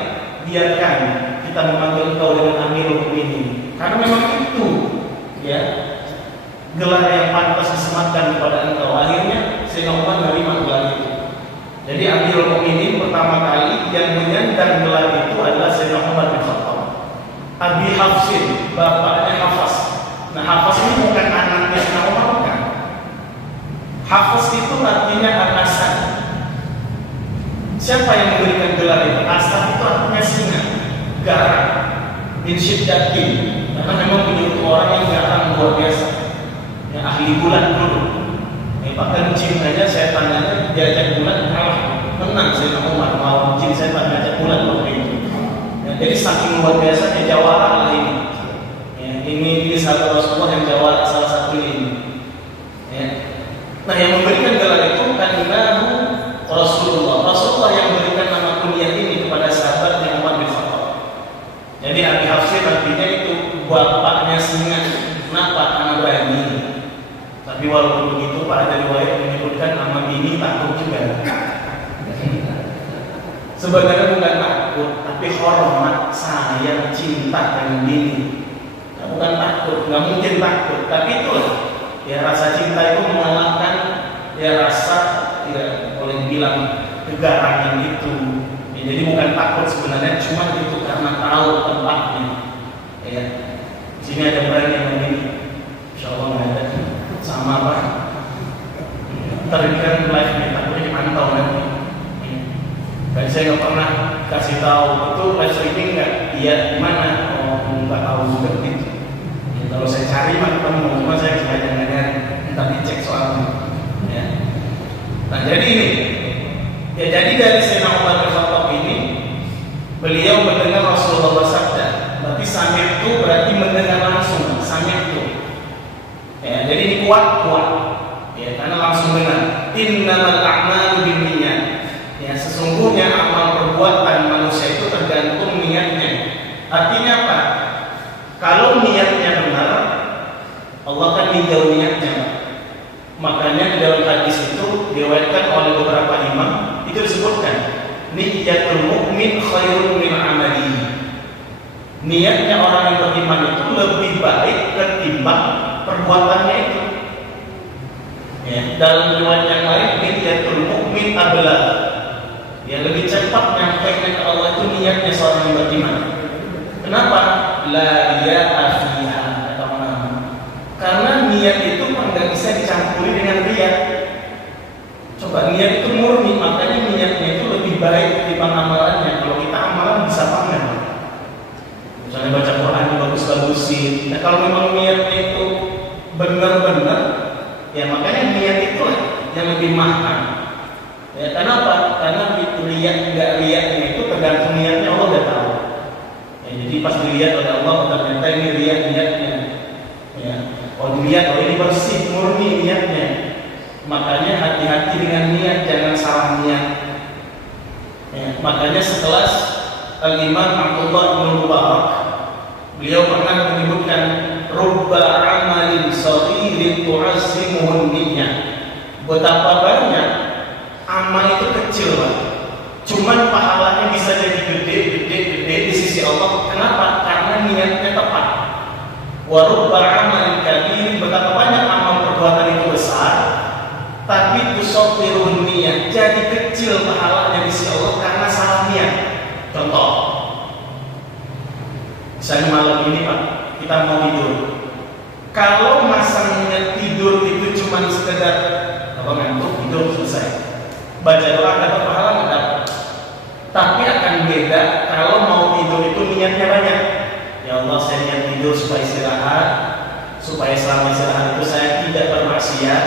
biarkan kita memanggil engkau dengan Amirul Mukminin, karena memang itu, ya, gelar yang pantas disematkan kepada engkau. Akhirnya Sayyidina Umar menerima gelar itu. Jadi Amirul Mukminin pertama kali yang menyandang gelar itu adalah Sayyidina Umar bin Khattab. Abi Hafsin, bapaknya Hafas. Nah, Hafas ini bukan anaknya Sayyidina Umar, bukan. Hafas itu artinya Al-Asad. Siapa yang memberikan gelar itu? Asad itu artinya singa, garang, bin syiddatin, karena memang menurut orang yang garang luar biasa, yang ahli bulan dulu. Bahkan jin saja setannya diajak bulan kalah, menang Sayyidina Umar melawan jin setan diajak bulan waktu itu. Ya, jadi saking luar biasanya jawara lah ini. Ya, ini sahabat Rasulullah yang jawara salah satu ini. Ya. Nah, yang memberikan gelar itu kan Rasulullah yang memberikan nama kunyah ini kepada sahabatnya Umar bin Khattab. Jadi Abi Hafsin artinya itu bapaknya singa. Kenapa? Anak berani. Tapi walaupun begitu, para riwayat menyebutkan nama bini takut juga. Sebenarnya bukan takut, tapi hormat, sayang, cinta dengan bini. Bukan takut, nggak mungkin takut. Tapi itulah, ya, rasa cinta itu mengalahkan, ya, rasa, ya, boleh dibilang kegarangan itu. Ya, jadi bukan takut sebenarnya, cuma itu karena tahu tempatnya. Ya, di sini ada brand yang begini, insya Allah nggak ada. Sama apa? Terbilang live nih, takutnya dipantau nanti. Dan saya nggak pernah kasih tahu itu live streaming nggak? Iya, gimana? Oh, nggak tahu juga gitu. Ya, kalau saya cari mah ketemu, cuma saya jangan minta dicek soalnya. Ya. Nah, jadi ini, ya, jadi dari Sayyidina Umar bin Khattab ini, beliau mendengar Rasulullah bersabda. Berarti sami itu berarti mendengar langsung, sami itu. Ya, jadi ini kuat, ya, karena langsung dengar. Innamal a'malu binniyat. Ya, sesungguhnya amal perbuatan manusia itu tergantung niatnya. Artinya apa? Kalau niatnya benar, Allah kan ninjau niatnya. Makanya di dalam hadis itu diriwayatkan oleh beberapa imam itu disebutkan niyatul mu'min khairun min amalihi. Niatnya orang yang beriman itu lebih baik ketimbang perbuatannya itu. Ya, dalam riwayat yang lain niyatul mu'min ablah. Ya, lebih cepat nyampainya ke Allah itu niatnya seorang yang beriman. Kenapa? La ya'a fiha, kata ulama. Karena dicampuri dengan riya. Coba niat itu murni, makanya niatnya itu lebih baik ketimbang amalannya. Kalau kita amalan bisa pamer, misalnya baca Quran bagus-bagusin. Nah kalau memang niatnya itu benar-benar, ya makanya niat itulah yang lebih mahal. Ya, kenapa? Karena riya nggak riyanya itu tergantung niatnya, Allah udah tahu. Ya, jadi pas dilihat oleh Allah ternyata ini riya niatnya. Ya, kalau dilihat ini bersih murni niatnya. Makanya hati-hati dengan niat, jangan salah niat. Ya, makanya sekelas Al-Imam Abdullah bin Mubarak, beliau pernah menyebutkan rubba amalin saghirin tu'azzimuhun niyyah. Betapa banyak amal itu kecil, Pak. Cuman pahalanya bisa jadi gede di sisi Allah. Kenapa? Karena niatnya tepat. Wa rubba amalin kabirin, betapa banyak amal perbuatan itu besar, tapi tusawwirun niyyah, jadi kecil pahalanya di sisi Allah karena salah niat. Contoh, misalnya malam ini Pak, kita mau tidur. Kalau masa niat tidur itu cuma sekedar ngantuk tidur selesai, baca doa dapat pahala nggak dapat. Tapi akan beda kalau mau tidur itu niatnya banyak. Ya Allah, saya niat tidur supaya istirahat, supaya selama istirahat itu saya tidak bermaksiat.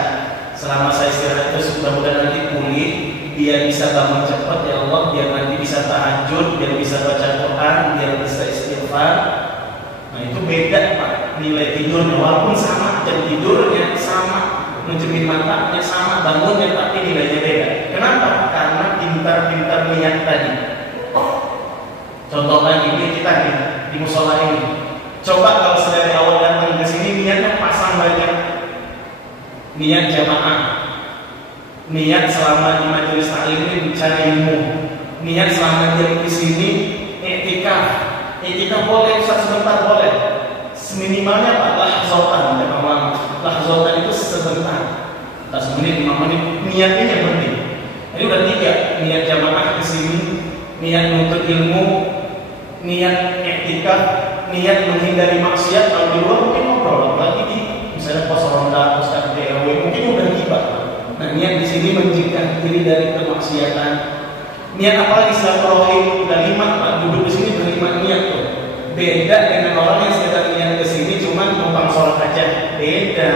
Selama saya istirahat itu mudah-mudahan nanti pulih, biar bisa bangun cepat ya Allah, biar nanti bisa tahajud, biar bisa baca Quran, biar bisa istighfar. Nah itu beda Pak, nilai tidurnya walaupun sama, jam tidurnya sama, menjemin matanya sama, bangunnya tapi nilainya beda. Kenapa? Karena pintar-pintar niat tadi. Contoh lagi ini kita nih di musola ini. Coba kalau dari awal datang ke sini niatnya pasang banyak. Niat jamaah, niat selama di majelis taklim ini mencari ilmu, niat selama dia di sini iktikaf. Iktikaf boleh, sebentar boleh. Seminimalnya Pak lahzatan, lahzatan itu sebentar, 10 menit, 5 menit. Niatnya yang penting. Ini udah 3, niat jamaah di sini, niat menuntut ilmu, niat iktikaf, niat menghindari maksiat. Kalau di luar mungkin ngobrol lagi di misalnya pos ronda, pos RW, mungkin udah tiba. Nah, niat di sini mencegah diri dari kemaksiatan. Niat apalagi silaturahim, udah 5 Pak, duduk di sini berlima niat tuh. Beda dengan orang yang sekedar niat ke sini cuma numpang sholat aja. Beda.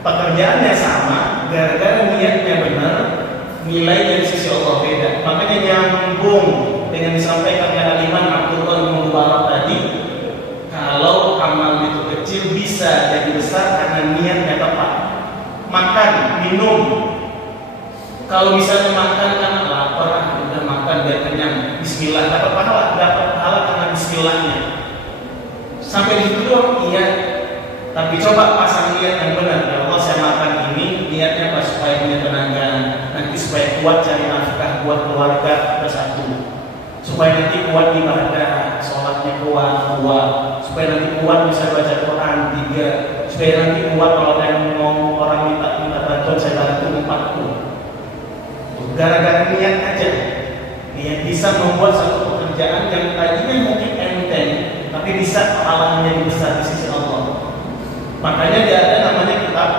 Pekerjaannya sama, gara-gara niatnya benar, nilainya di sisi Allah beda. Makanya nyambung dengan disampaikan oleh Imam Abdullah bin Mubarak tadi, kalau amal itu kecil bisa jadi besar karena niatnya tepat. Makan, minum. Kalau misalnya makan karena lapar, udah makan biar kenyang. Bismillah, dapat pahala karena bismillahnya. Sampai di situ doang, iya. Tapi coba pasang niat yang benar. Ya Allah, saya makan ini niatnya apa? Supaya punya tenaga, nanti supaya kuat cari nafkah buat keluarga bersatu, supaya nanti kuat ibadah, sholatnya kuat, supaya nanti kuat bisa baca Quran 3, supaya nanti kuat kalau yang mau orang minta bantuan saya bantu 40. Gara-gara niat aja, niat bisa membuat satu pekerjaan yang tadinya mungkin enteng, tapi bisa pahalanya menjadi besar di sisi Allah. Makanya dia ada namanya kitab.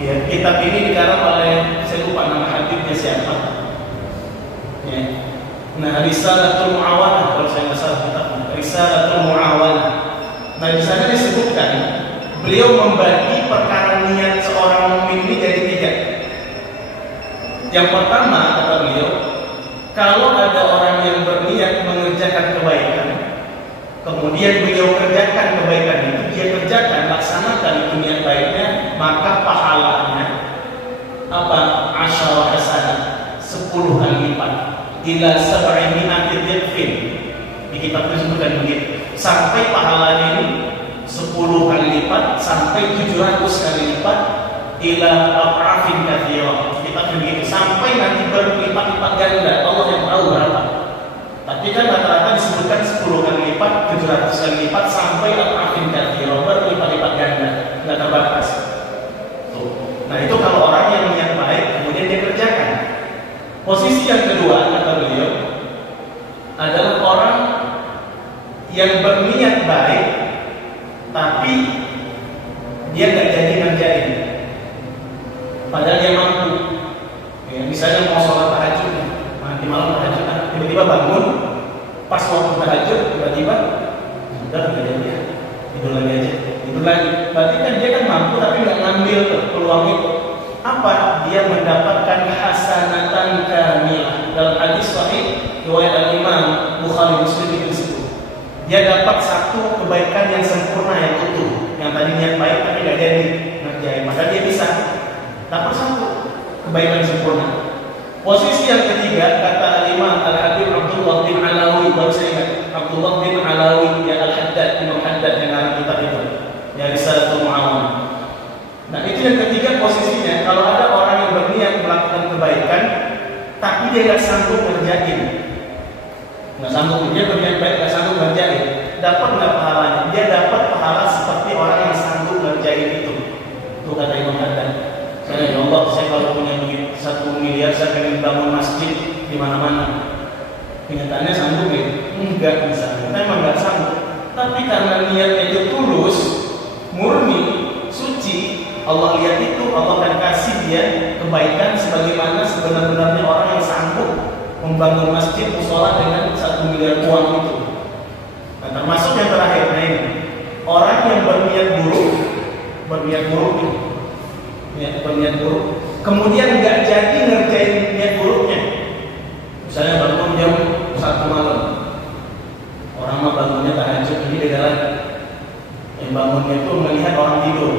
Ya, kitab ini dikarang oleh, saya lupa nama haditsnya siapa. Ya. Nah, Risalatul Mu'awanah, kalau saya nggak salah kitabnya, Risalatul Mu'awanah. Nah, di sana disebutkan beliau membagi perkara niat seorang mukmin ini jadi 3. Yang pertama kata beliau, kalau ada orang yang berniat mengerjakan kebaikan, kemudian beliau kerjakan kebaikan itu, dia kerjakan, laksanakan itu niat baiknya, maka pahalanya apa? Asyara hasanah, 10 kali lipat. Ila 700 dhifin. Di kitab disebutkan begitu. Sampai pahalanya ini 10 kali lipat sampai 700 kali lipat. Ila af'afin katsirah. Kita begitu sampai nanti berlipat-lipat ganda. Allah yang tahu berapa. Tapi kan rata-rata disebutkan 10 kali lipat, 700 kali lipat sampai af'afin katsirah, berlipat-lipat ganda, enggak terbatas. Tuh. Nah, itu kalau orang yang niat baik kemudian dia kerjakan. Posisi yang kedua kata beliau adalah orang yang berniat baik tapi dia nggak jadi ngerjakan. padahal dia mampu. Ya, misalnya mau sholat tahajud, nanti malam tahajud, tiba-tiba bangun, pas waktu tahajud, tiba-tiba udah nggak jadi, tidur lagi aja, tidur lagi. Berarti kan dia kan mampu tapi nggak ngambil peluang itu. Apa? Dia mendapatkan hasanatan kamilah. Dalam hadis sahih riwayat Al-Imam Bukhari Muslim itu disebut, dia dapat satu kebaikan yang sempurna, yang utuh. Yang tadi niat baik tapi nggak jadi ngerjain, maka dia bisa dapat satu kebaikan sempurna. Posisi yang ketiga, kata Imam Al-Habib Abdullah bin Alawi, baru saya ingat, Abdullah bin Alawi ya Al-Haddad, Imam Haddad yang ngarang kitab itu, ya Risalatul Mu'awwam. Nah itu yang ketiga posisinya, kalau ada orang yang berniat melakukan kebaikan tapi dia nggak sanggup ngerjain, nggak sanggup, dia berniat baik nggak sanggup ngerjain, dapat nggak pahalanya? Dia dapat pahala seperti orang yang sanggup ngerjain itu. Itu kata Imam Haddad. Ya Allah, saya kalau punya duit 1 miliar, saya pengen bangun masjid di mana-mana. Kenyataannya sanggup ya? Enggak bisa. Memang nggak sanggup. Tapi karena niatnya itu tulus, murni, suci, Allah lihat itu, Allah akan kasih dia kebaikan sebagaimana sebenar-benarnya orang yang sanggup membangun masjid musola dengan 1 miliar uang itu. Nah, termasuk yang terakhir, nah ini orang yang berniat buruk kemudian nggak jadi ngerjain niat buruknya. Misalnya bangun jam 1 malam, orang mah bangunnya tahajud, ini beda lagi. Yang bangunnya itu melihat orang tidur,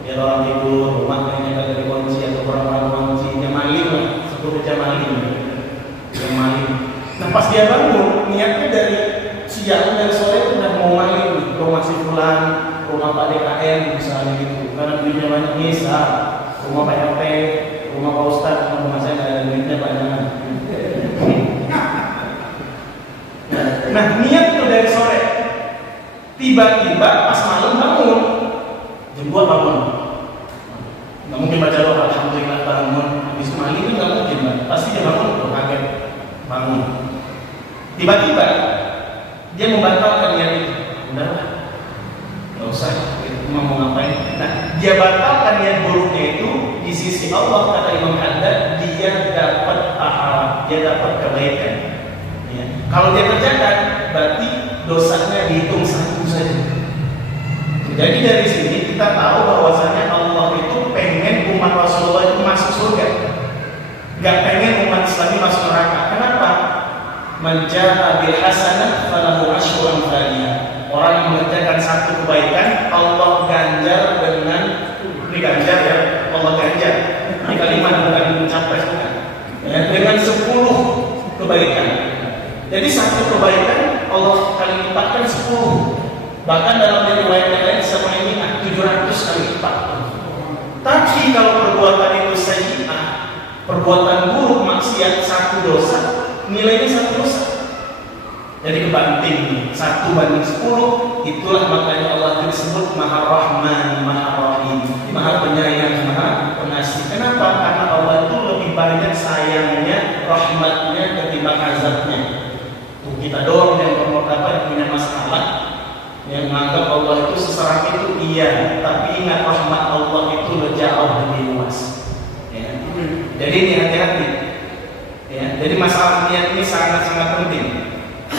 lihat orang tidur, rumahnya nggak ada dikunci atau orang-orang kunci, yang maling lah, sebut aja maling, yang maling. Nah pas dia bangun, niatnya dari siang, dari sore udah mau maling, rumah si fulan, rumah Pak DKM misalnya gitu, karena duitnya banyak, bisa rumah Pak RT, rumah Pak Ustadz, rumah saya nggak ada duitnya banyak. Nah niat itu dari sore, tiba-tiba pas malam bangun, jam 2 bangun, nggak mungkin baca doa alhamdulillah bangun, habis maling itu nggak mungkin, pasti dia bangun, kaget bangun, tiba-tiba dia membatalkan niat itu, udahlah nggak usah, mau ngapain. Nah, dia batalkan niat buruknya itu, di sisi Allah kata Imam Haddad, dia dapat pahala, dia dapat kebaikan. Ya. Kalau dia kerjakan, berarti dosanya dihitung 1 saja. Jadi dari sini kita tahu bahwasanya Allah itu pengen umat Rasulullah itu masuk surga, nggak pengen umat Islam masuk neraka. Kenapa? Man jaa bil hasanah falahu asyru amsalihha. Orang yang mengerjakan satu kebaikan, Allah ganjar dengan, ini ganjar ya, Allah ganjar. Ini kalimat bukan mencapai, ya, dengan 10 kebaikan. Jadi satu kebaikan Allah kali lipatkan 10. Bahkan dalam riwayat yang lain sama ini 700 kali lipat. Tapi kalau perbuatan itu sayyi'ah, perbuatan buruk, maksiat, 1 dosa, nilainya 1 dosa. Jadi kebanting 1 banding 10. Itulah makanya Allah disebut Maha Rahman, Maha Rahim, Maha Penyayang, Maha Pengasih. Kenapa? Karena Allah itu lebih banyak sayangnya, rahmatnya ketimbang azabnya. Tuh, kita doang yang punya masalah, yang menganggap Allah itu seserap itu, iya, tapi ingat rahmat Allah itu jauh lebih luas. Ya. Jadi ini hati-hati. Ya. Jadi masalah niat ini sangat-sangat penting.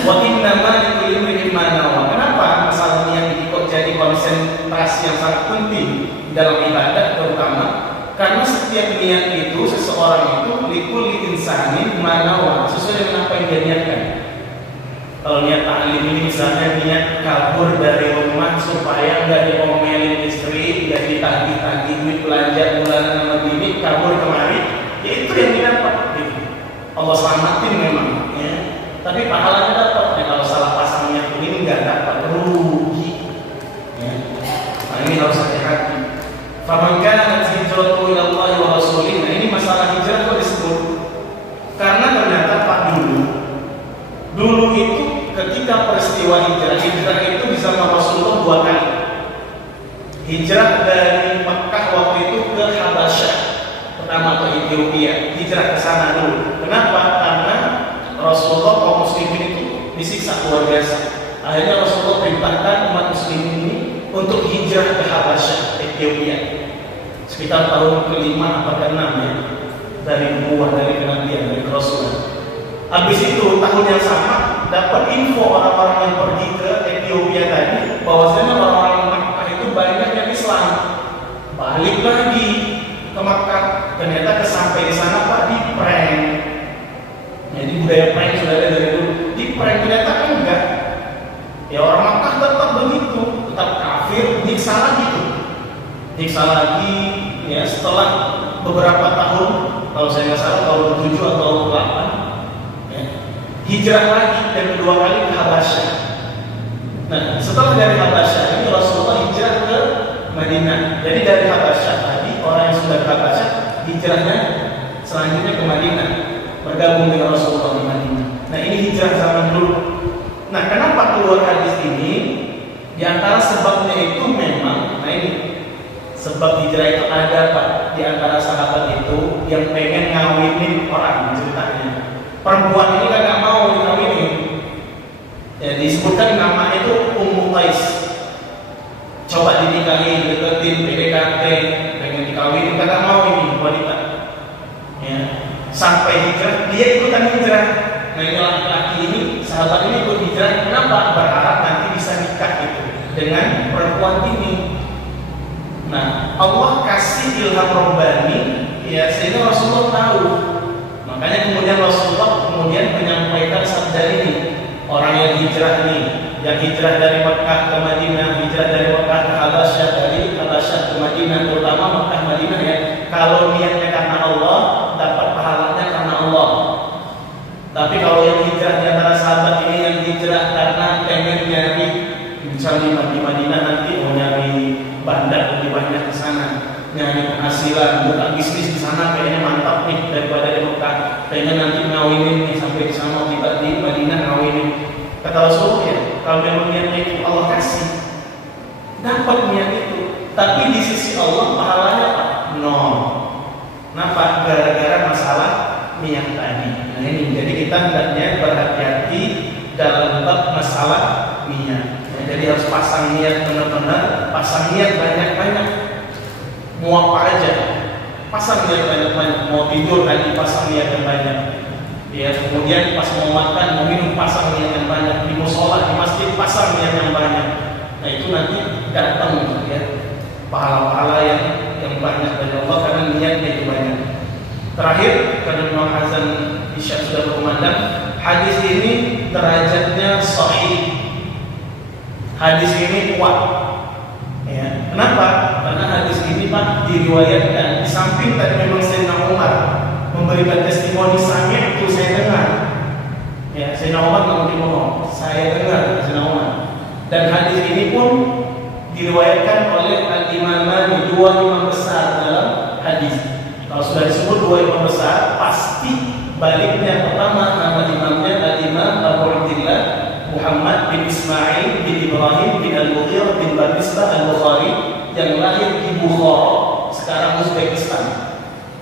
Wa inna ma likulli imrin ma nawa. Kenapa masalah niat ini kok jadi konsentrasi yang sangat penting dalam ibadah, terutama karena setiap niat itu, seseorang itu likulli insanin ma nawa, sesuai dengan apa yang dia niatkan. Kalau niat ta'lim ini misalnya niat kabur dari rumah supaya nggak diomelin istri, nggak ditagih-tagih duit belanja bulanan sama bini, kabur kemari, ya itu yang didapat. Allah selamatin memang, ya. Tapi pahalanya dapat. Ya, kalau salah pasang niat ini nggak dapat, rugi. Ya. Nah ini harus hati-hati. Faman kanat hijratuhu ila Allah wa rasulih. Nah ini masalah hijrah kok disebut karena ternyata Pak dulu itu ketika peristiwa hijrah itu bisa Rasulullah 2 kali. Hijrah dari Mekah waktu itu ke Habasyah, pertama ke Ethiopia, hijrah ke sana dulu. Kenapa? Karena Rasulullah kaum muslimin itu disiksa luar biasa. Akhirnya Rasulullah perintahkan umat muslimin ini untuk hijrah ke Habasyah, Ethiopia. sekitar tahun ke-5 atau ke-6 ya, dari nubuwah, dari kenabian, dari kerasulan. Habis itu tahun yang sama dapat info orang-orang yang pergi ke Ethiopia tadi bahwasanya orang-orang Makkah itu banyak yang Islam. Balik lagi ke Makkah, ternyata sampai di sana Pak di prank. Jadi budaya prank sudah ada dari dulu. Di prank ternyata enggak. Ya orang Makkah tetap begitu, tetap kafir, nyiksa lagi tuh. Nyiksa lagi ya setelah beberapa tahun, kalau saya nggak salah tahun 7 atau 8 ya, hijrah lagi dan kedua kali ke Habasyah. Nah setelah dari Habasyah ini Rasulullah hijrah ke Madinah. Jadi dari Habasyah tadi orang yang sudah ke Habasyah hijrahnya selanjutnya ke Madinah, bergabung dengan Rasulullah di Madinah. Nah ini hijrah zaman dulu. Nah kenapa keluar hadis ini? Di antara sebabnya itu memang, nah ini sebab hijrah itu ada Pak, di antara sahabat itu yang pengen ngawinin orang ceritanya. Perempuan ini kan gak mau dikawinin. Ya, disebutkan nama itu Ummu Qais. Coba dinikahin, deketin, PDKT, pengen dikawinin, gak mau ini wanita. Ya, sampai hijrah, dia ikutan hijrah. Nah ini laki-laki ini, sahabat ini ikut hijrah. Kenapa? Berharap nanti bisa nikah gitu dengan perempuan ini. Nah, Allah kasih ilham Rabbani ya sehingga Rasulullah tahu. Makanya kemudian Rasulullah menyampaikan sabda ini. Orang yang hijrah nih, yang hijrah dari Mekah ke Madinah, hijrah dari Mekah ke Habasyah, dari Habasyah ke Madinah, terutama Mekah Madinah ya. Kalau niatnya karena Allah, dapat pahalanya karena Allah. Tapi kalau yang hijrah di antara sahabat ini yang hijrah karena pengen nyari misalnya di Madinah nanti mau nyari bandar lebih banyak di sana, nyari penghasilan, buka bisnis di sana kayaknya mantap nih daripada di Mekah. Pengen nanti ngawinin nih sampai di sana kita di Madinah ngawinin. Kata Rasulullah ya, kalau memang niatnya itu Allah kasih, dapat niat itu. Tapi di sisi Allah pahalanya apa? Nol. Kenapa? Gara-gara masalah niat tadi. Nah ini jadi kita hendaknya berhati-hati dalam bab masalah niat. Jadi harus pasang niat benar-benar, pasang niat banyak-banyak. Mau apa aja, pasang niat banyak-banyak. Mau tidur tadi pasang niat yang banyak. Ya, kemudian pas mau makan, mau minum pasang niat yang banyak. Di musola, di masjid pasang niat yang banyak. Nah itu nanti datang ya pahala-pahala yang banyak dari Allah karena niatnya itu banyak. Terakhir, karena Imam Hasan Isya sudah berkumandang, hadis ini derajatnya sahih. Hadis ini kuat. Ya. Kenapa? Karena hadis ini Pak diriwayatkan. Di samping tadi memang Sayyidina Umar memberikan testimoni sami itu saya dengar. Ya, Sayyidina Umar ngomong, saya dengar Sayyidina Umar. Dan hadis ini pun diriwayatkan oleh al-imamani, dua imam besar dalam hadis. Kalau sudah disebut dua imam besar, pasti baliknya pertama nama imamnya al-Imam Abu Abdillah Muhammad bin Ismail bin Ibrahim bin Al-Mughirah bin Batista Al-Bukhari yang lahir di Bukhara, sekarang Uzbekistan.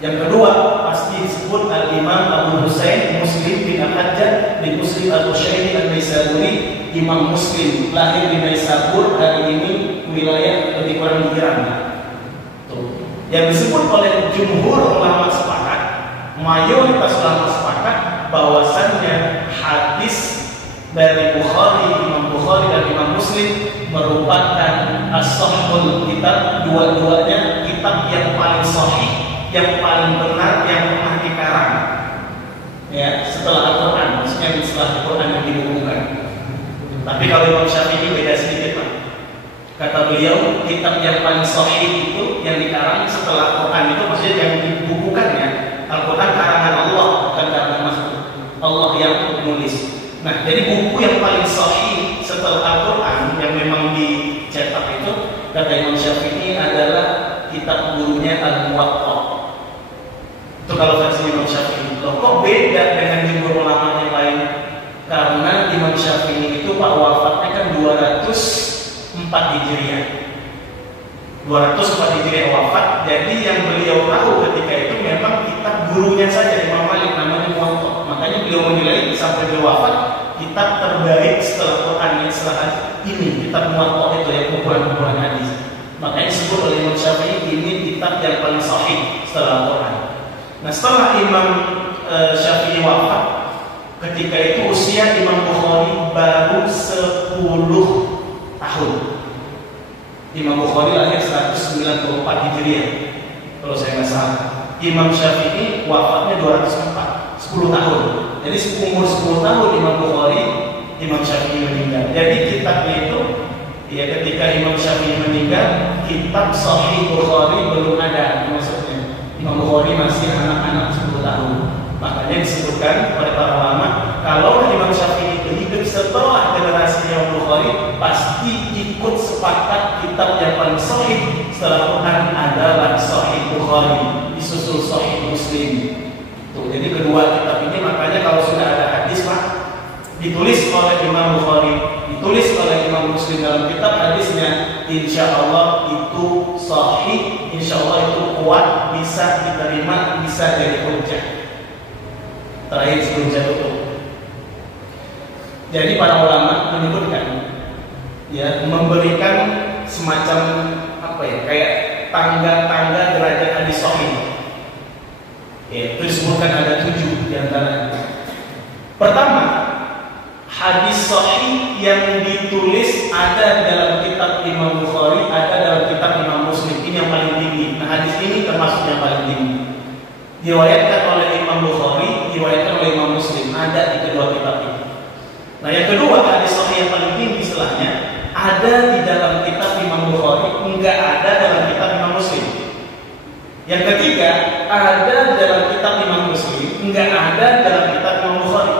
Yang kedua pasti disebut Al-Imam Abu Husain Muslim bin Al-Hajjaj bin Muslim Al-Qushairi Al-Naisaburi, Imam Muslim, lahir di Naisabur, hari ini wilayah lebih kurang di Iran. Yang disebut oleh jumhur ulama sepakat, mayoritas ulama sepakat bahwasannya hadis dari Bukhari, Imam Bukhari dan Imam Muslim merupakan as-sahihul kitab, dua-duanya kitab yang paling sahih, yang paling benar yang pernah dikarang. Ya, setelah Al-Qur'an, maksudnya setelah Al-Qur'an yang dibukukan. Tapi kalau Imam Syafi'i beda sedikit Pak. Kata beliau, kitab yang paling sahih itu yang dikarang setelah Al-Qur'an itu maksudnya yang dibukukan ya. Al-Qur'an karangan Allah, bukan karangan makhluk. Allah yang menulis. Nah, jadi buku yang paling sahih setelah Al-Quran yang memang dicetak itu, kata Imam Syafi'i adalah kitab gurunya Al-Muwatta. Itu kalau versi Imam Syafi'i. Loh, kok beda dengan jumhur ulama yang lain? Karena Imam Syafi'i itu Pak wafatnya kan 204 Hijriah. 204 Hijriah wafat. Jadi yang beliau tahu ketika itu memang kitab gurunya saja Imam Malik, namanya Muwatta. Makanya beliau menilai sampai beliau wafat kitab terbaik setelah Quran yang setelah ini kitab Muwatta itu yang kumpulan-kumpulan hadis. Makanya disebut oleh Imam Syafi'i ini kitab kitab yang paling sahih setelah Al-Quran. Nah, setelah Imam Syafi'i wafat, ketika itu usia Imam Bukhari baru 10 tahun. Imam Bukhari lahir 194 Hijriah, kalau saya nggak salah. Imam Syafi'i wafatnya 204, 10 tahun. Jadi umur 10 tahun Imam Bukhari, Imam Syafi'i meninggal. Jadi kitabnya itu, ya ketika Imam Syafi'i meninggal, kitab Sahih Bukhari belum ada. Maksudnya Imam Bukhari masih anak-anak 10 tahun. Makanya disebutkan oleh para ulama, kalau Imam Syafi'i itu hidup setelah generasi Imam Bukhari, pasti ikut sepakat kitab yang paling sahih setelah Quran adalah Sahih Bukhari, disusul Sahih Muslim. Tuh, jadi kedua kitab ini, makanya kalau sudah ada hadis Pak, ditulis oleh Imam Bukhari, ditulis oleh Imam Muslim dalam kitab hadisnya, insya Allah itu sahih, insya Allah itu kuat, bisa diterima, bisa jadi hujjah. Terakhir sebelum saya tutup, jadi para ulama menyebutkan, ya, memberikan semacam apa ya, kayak tangga-tangga derajat hadis sahih. Ya, itu disebutkan ada 7 diantaranya. Pertama, hadis sahih yang ditulis ada dalam kitab Imam Bukhari, ada dalam kitab Imam Muslim. Ini yang paling tinggi. Nah, hadis ini termasuk yang paling tinggi. Diriwayatkan oleh Imam Bukhari, diriwayatkan oleh Imam Muslim, ada di kedua kitab ini. Nah, yang kedua, hadis sahih yang paling tinggi istilahnya ada di dalam kitab Imam Bukhari, enggak ada dalam kitab Imam Muslim. Yang ketiga, ada dalam kitab Imam Muslim, enggak ada dalam kitab Imam Bukhari.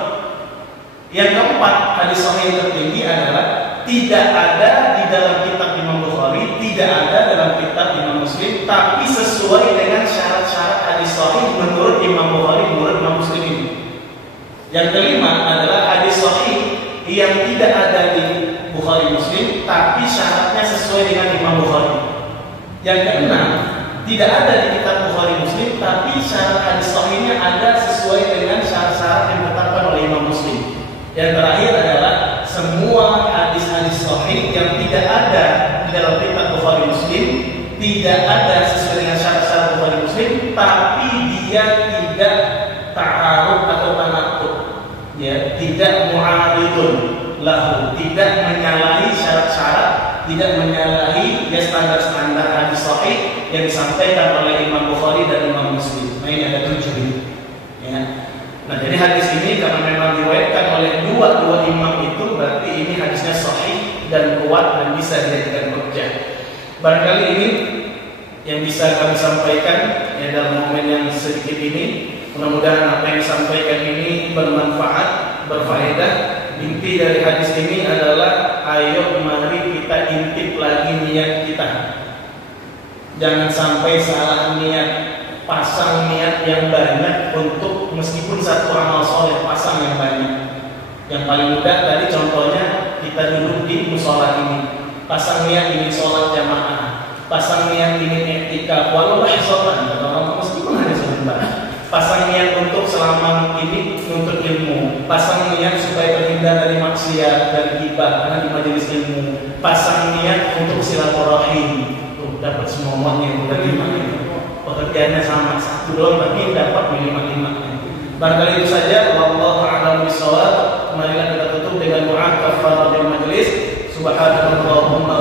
Yang keempat, hadis sahih yang tertinggi adalah tidak ada di dalam kitab Imam Bukhari, tidak ada dalam kitab Imam Muslim, tapi sesuai dengan syarat-syarat hadis sahih menurut Imam Bukhari, menurut Imam Muslim ini. Yang kelima adalah hadis sahih yang tidak ada di Bukhari Muslim, tapi syaratnya sesuai dengan Imam Bukhari. Yang keenam, tidak ada di kitab Bukhari Muslim, tapi syarat hadis sahihnya ada sesuai dengan syarat-syarat yang ditetapkan oleh Imam Muslim. Yang terakhir adalah semua hadis-hadis sahih yang tidak ada di dalam kitab Bukhari Muslim, tidak ada sesuai dengan syarat-syarat Bukhari Muslim, tapi dia tidak ta'arud atau tanaqud, ya, tidak mu'aridun lahu, tidak menyalahi syarat-syarat, tidak menyalahi ya standar-standar hadis sahih yang disampaikan oleh Imam Bukhari dan Imam Muslim. Nah, ini ada 7 ini, ya. Nah, jadi hadis ini karena memang diriwayatkan oleh dua imam itu, berarti ini hadisnya sahih dan kuat dan bisa dijadikan hujjah. Barangkali ini yang bisa kami sampaikan ya dalam momen yang sedikit ini. Mudah-mudahan apa yang disampaikan ini bermanfaat, berfaedah. Inti dari hadis ini adalah ayo mari kita intip lagi niat kita. Jangan sampai salah niat. Pasang niat yang banyak untuk meskipun satu amal soleh, pasang yang banyak. Yang paling mudah tadi contohnya kita duduk di musola ini, pasang niat ingin sholat jamaah, pasang niat ingin etika, walau hifdzan, meskipun hanya sebentar. Pasang niat untuk selama ini untuk ilmu, pasang niat supaya terhindar dari maksiat, dari ghibah karena di majelis ilmu, pasang niat untuk silaturahim, tuh dapat semuanya dari mana. Pekerjaannya sama, satu doang tapi dapat 5-5. Barangkali itu saja. Wallahu a'lam bishawab. Marilah kita tutup dengan doa kafaratul majlis. Subhanallahumma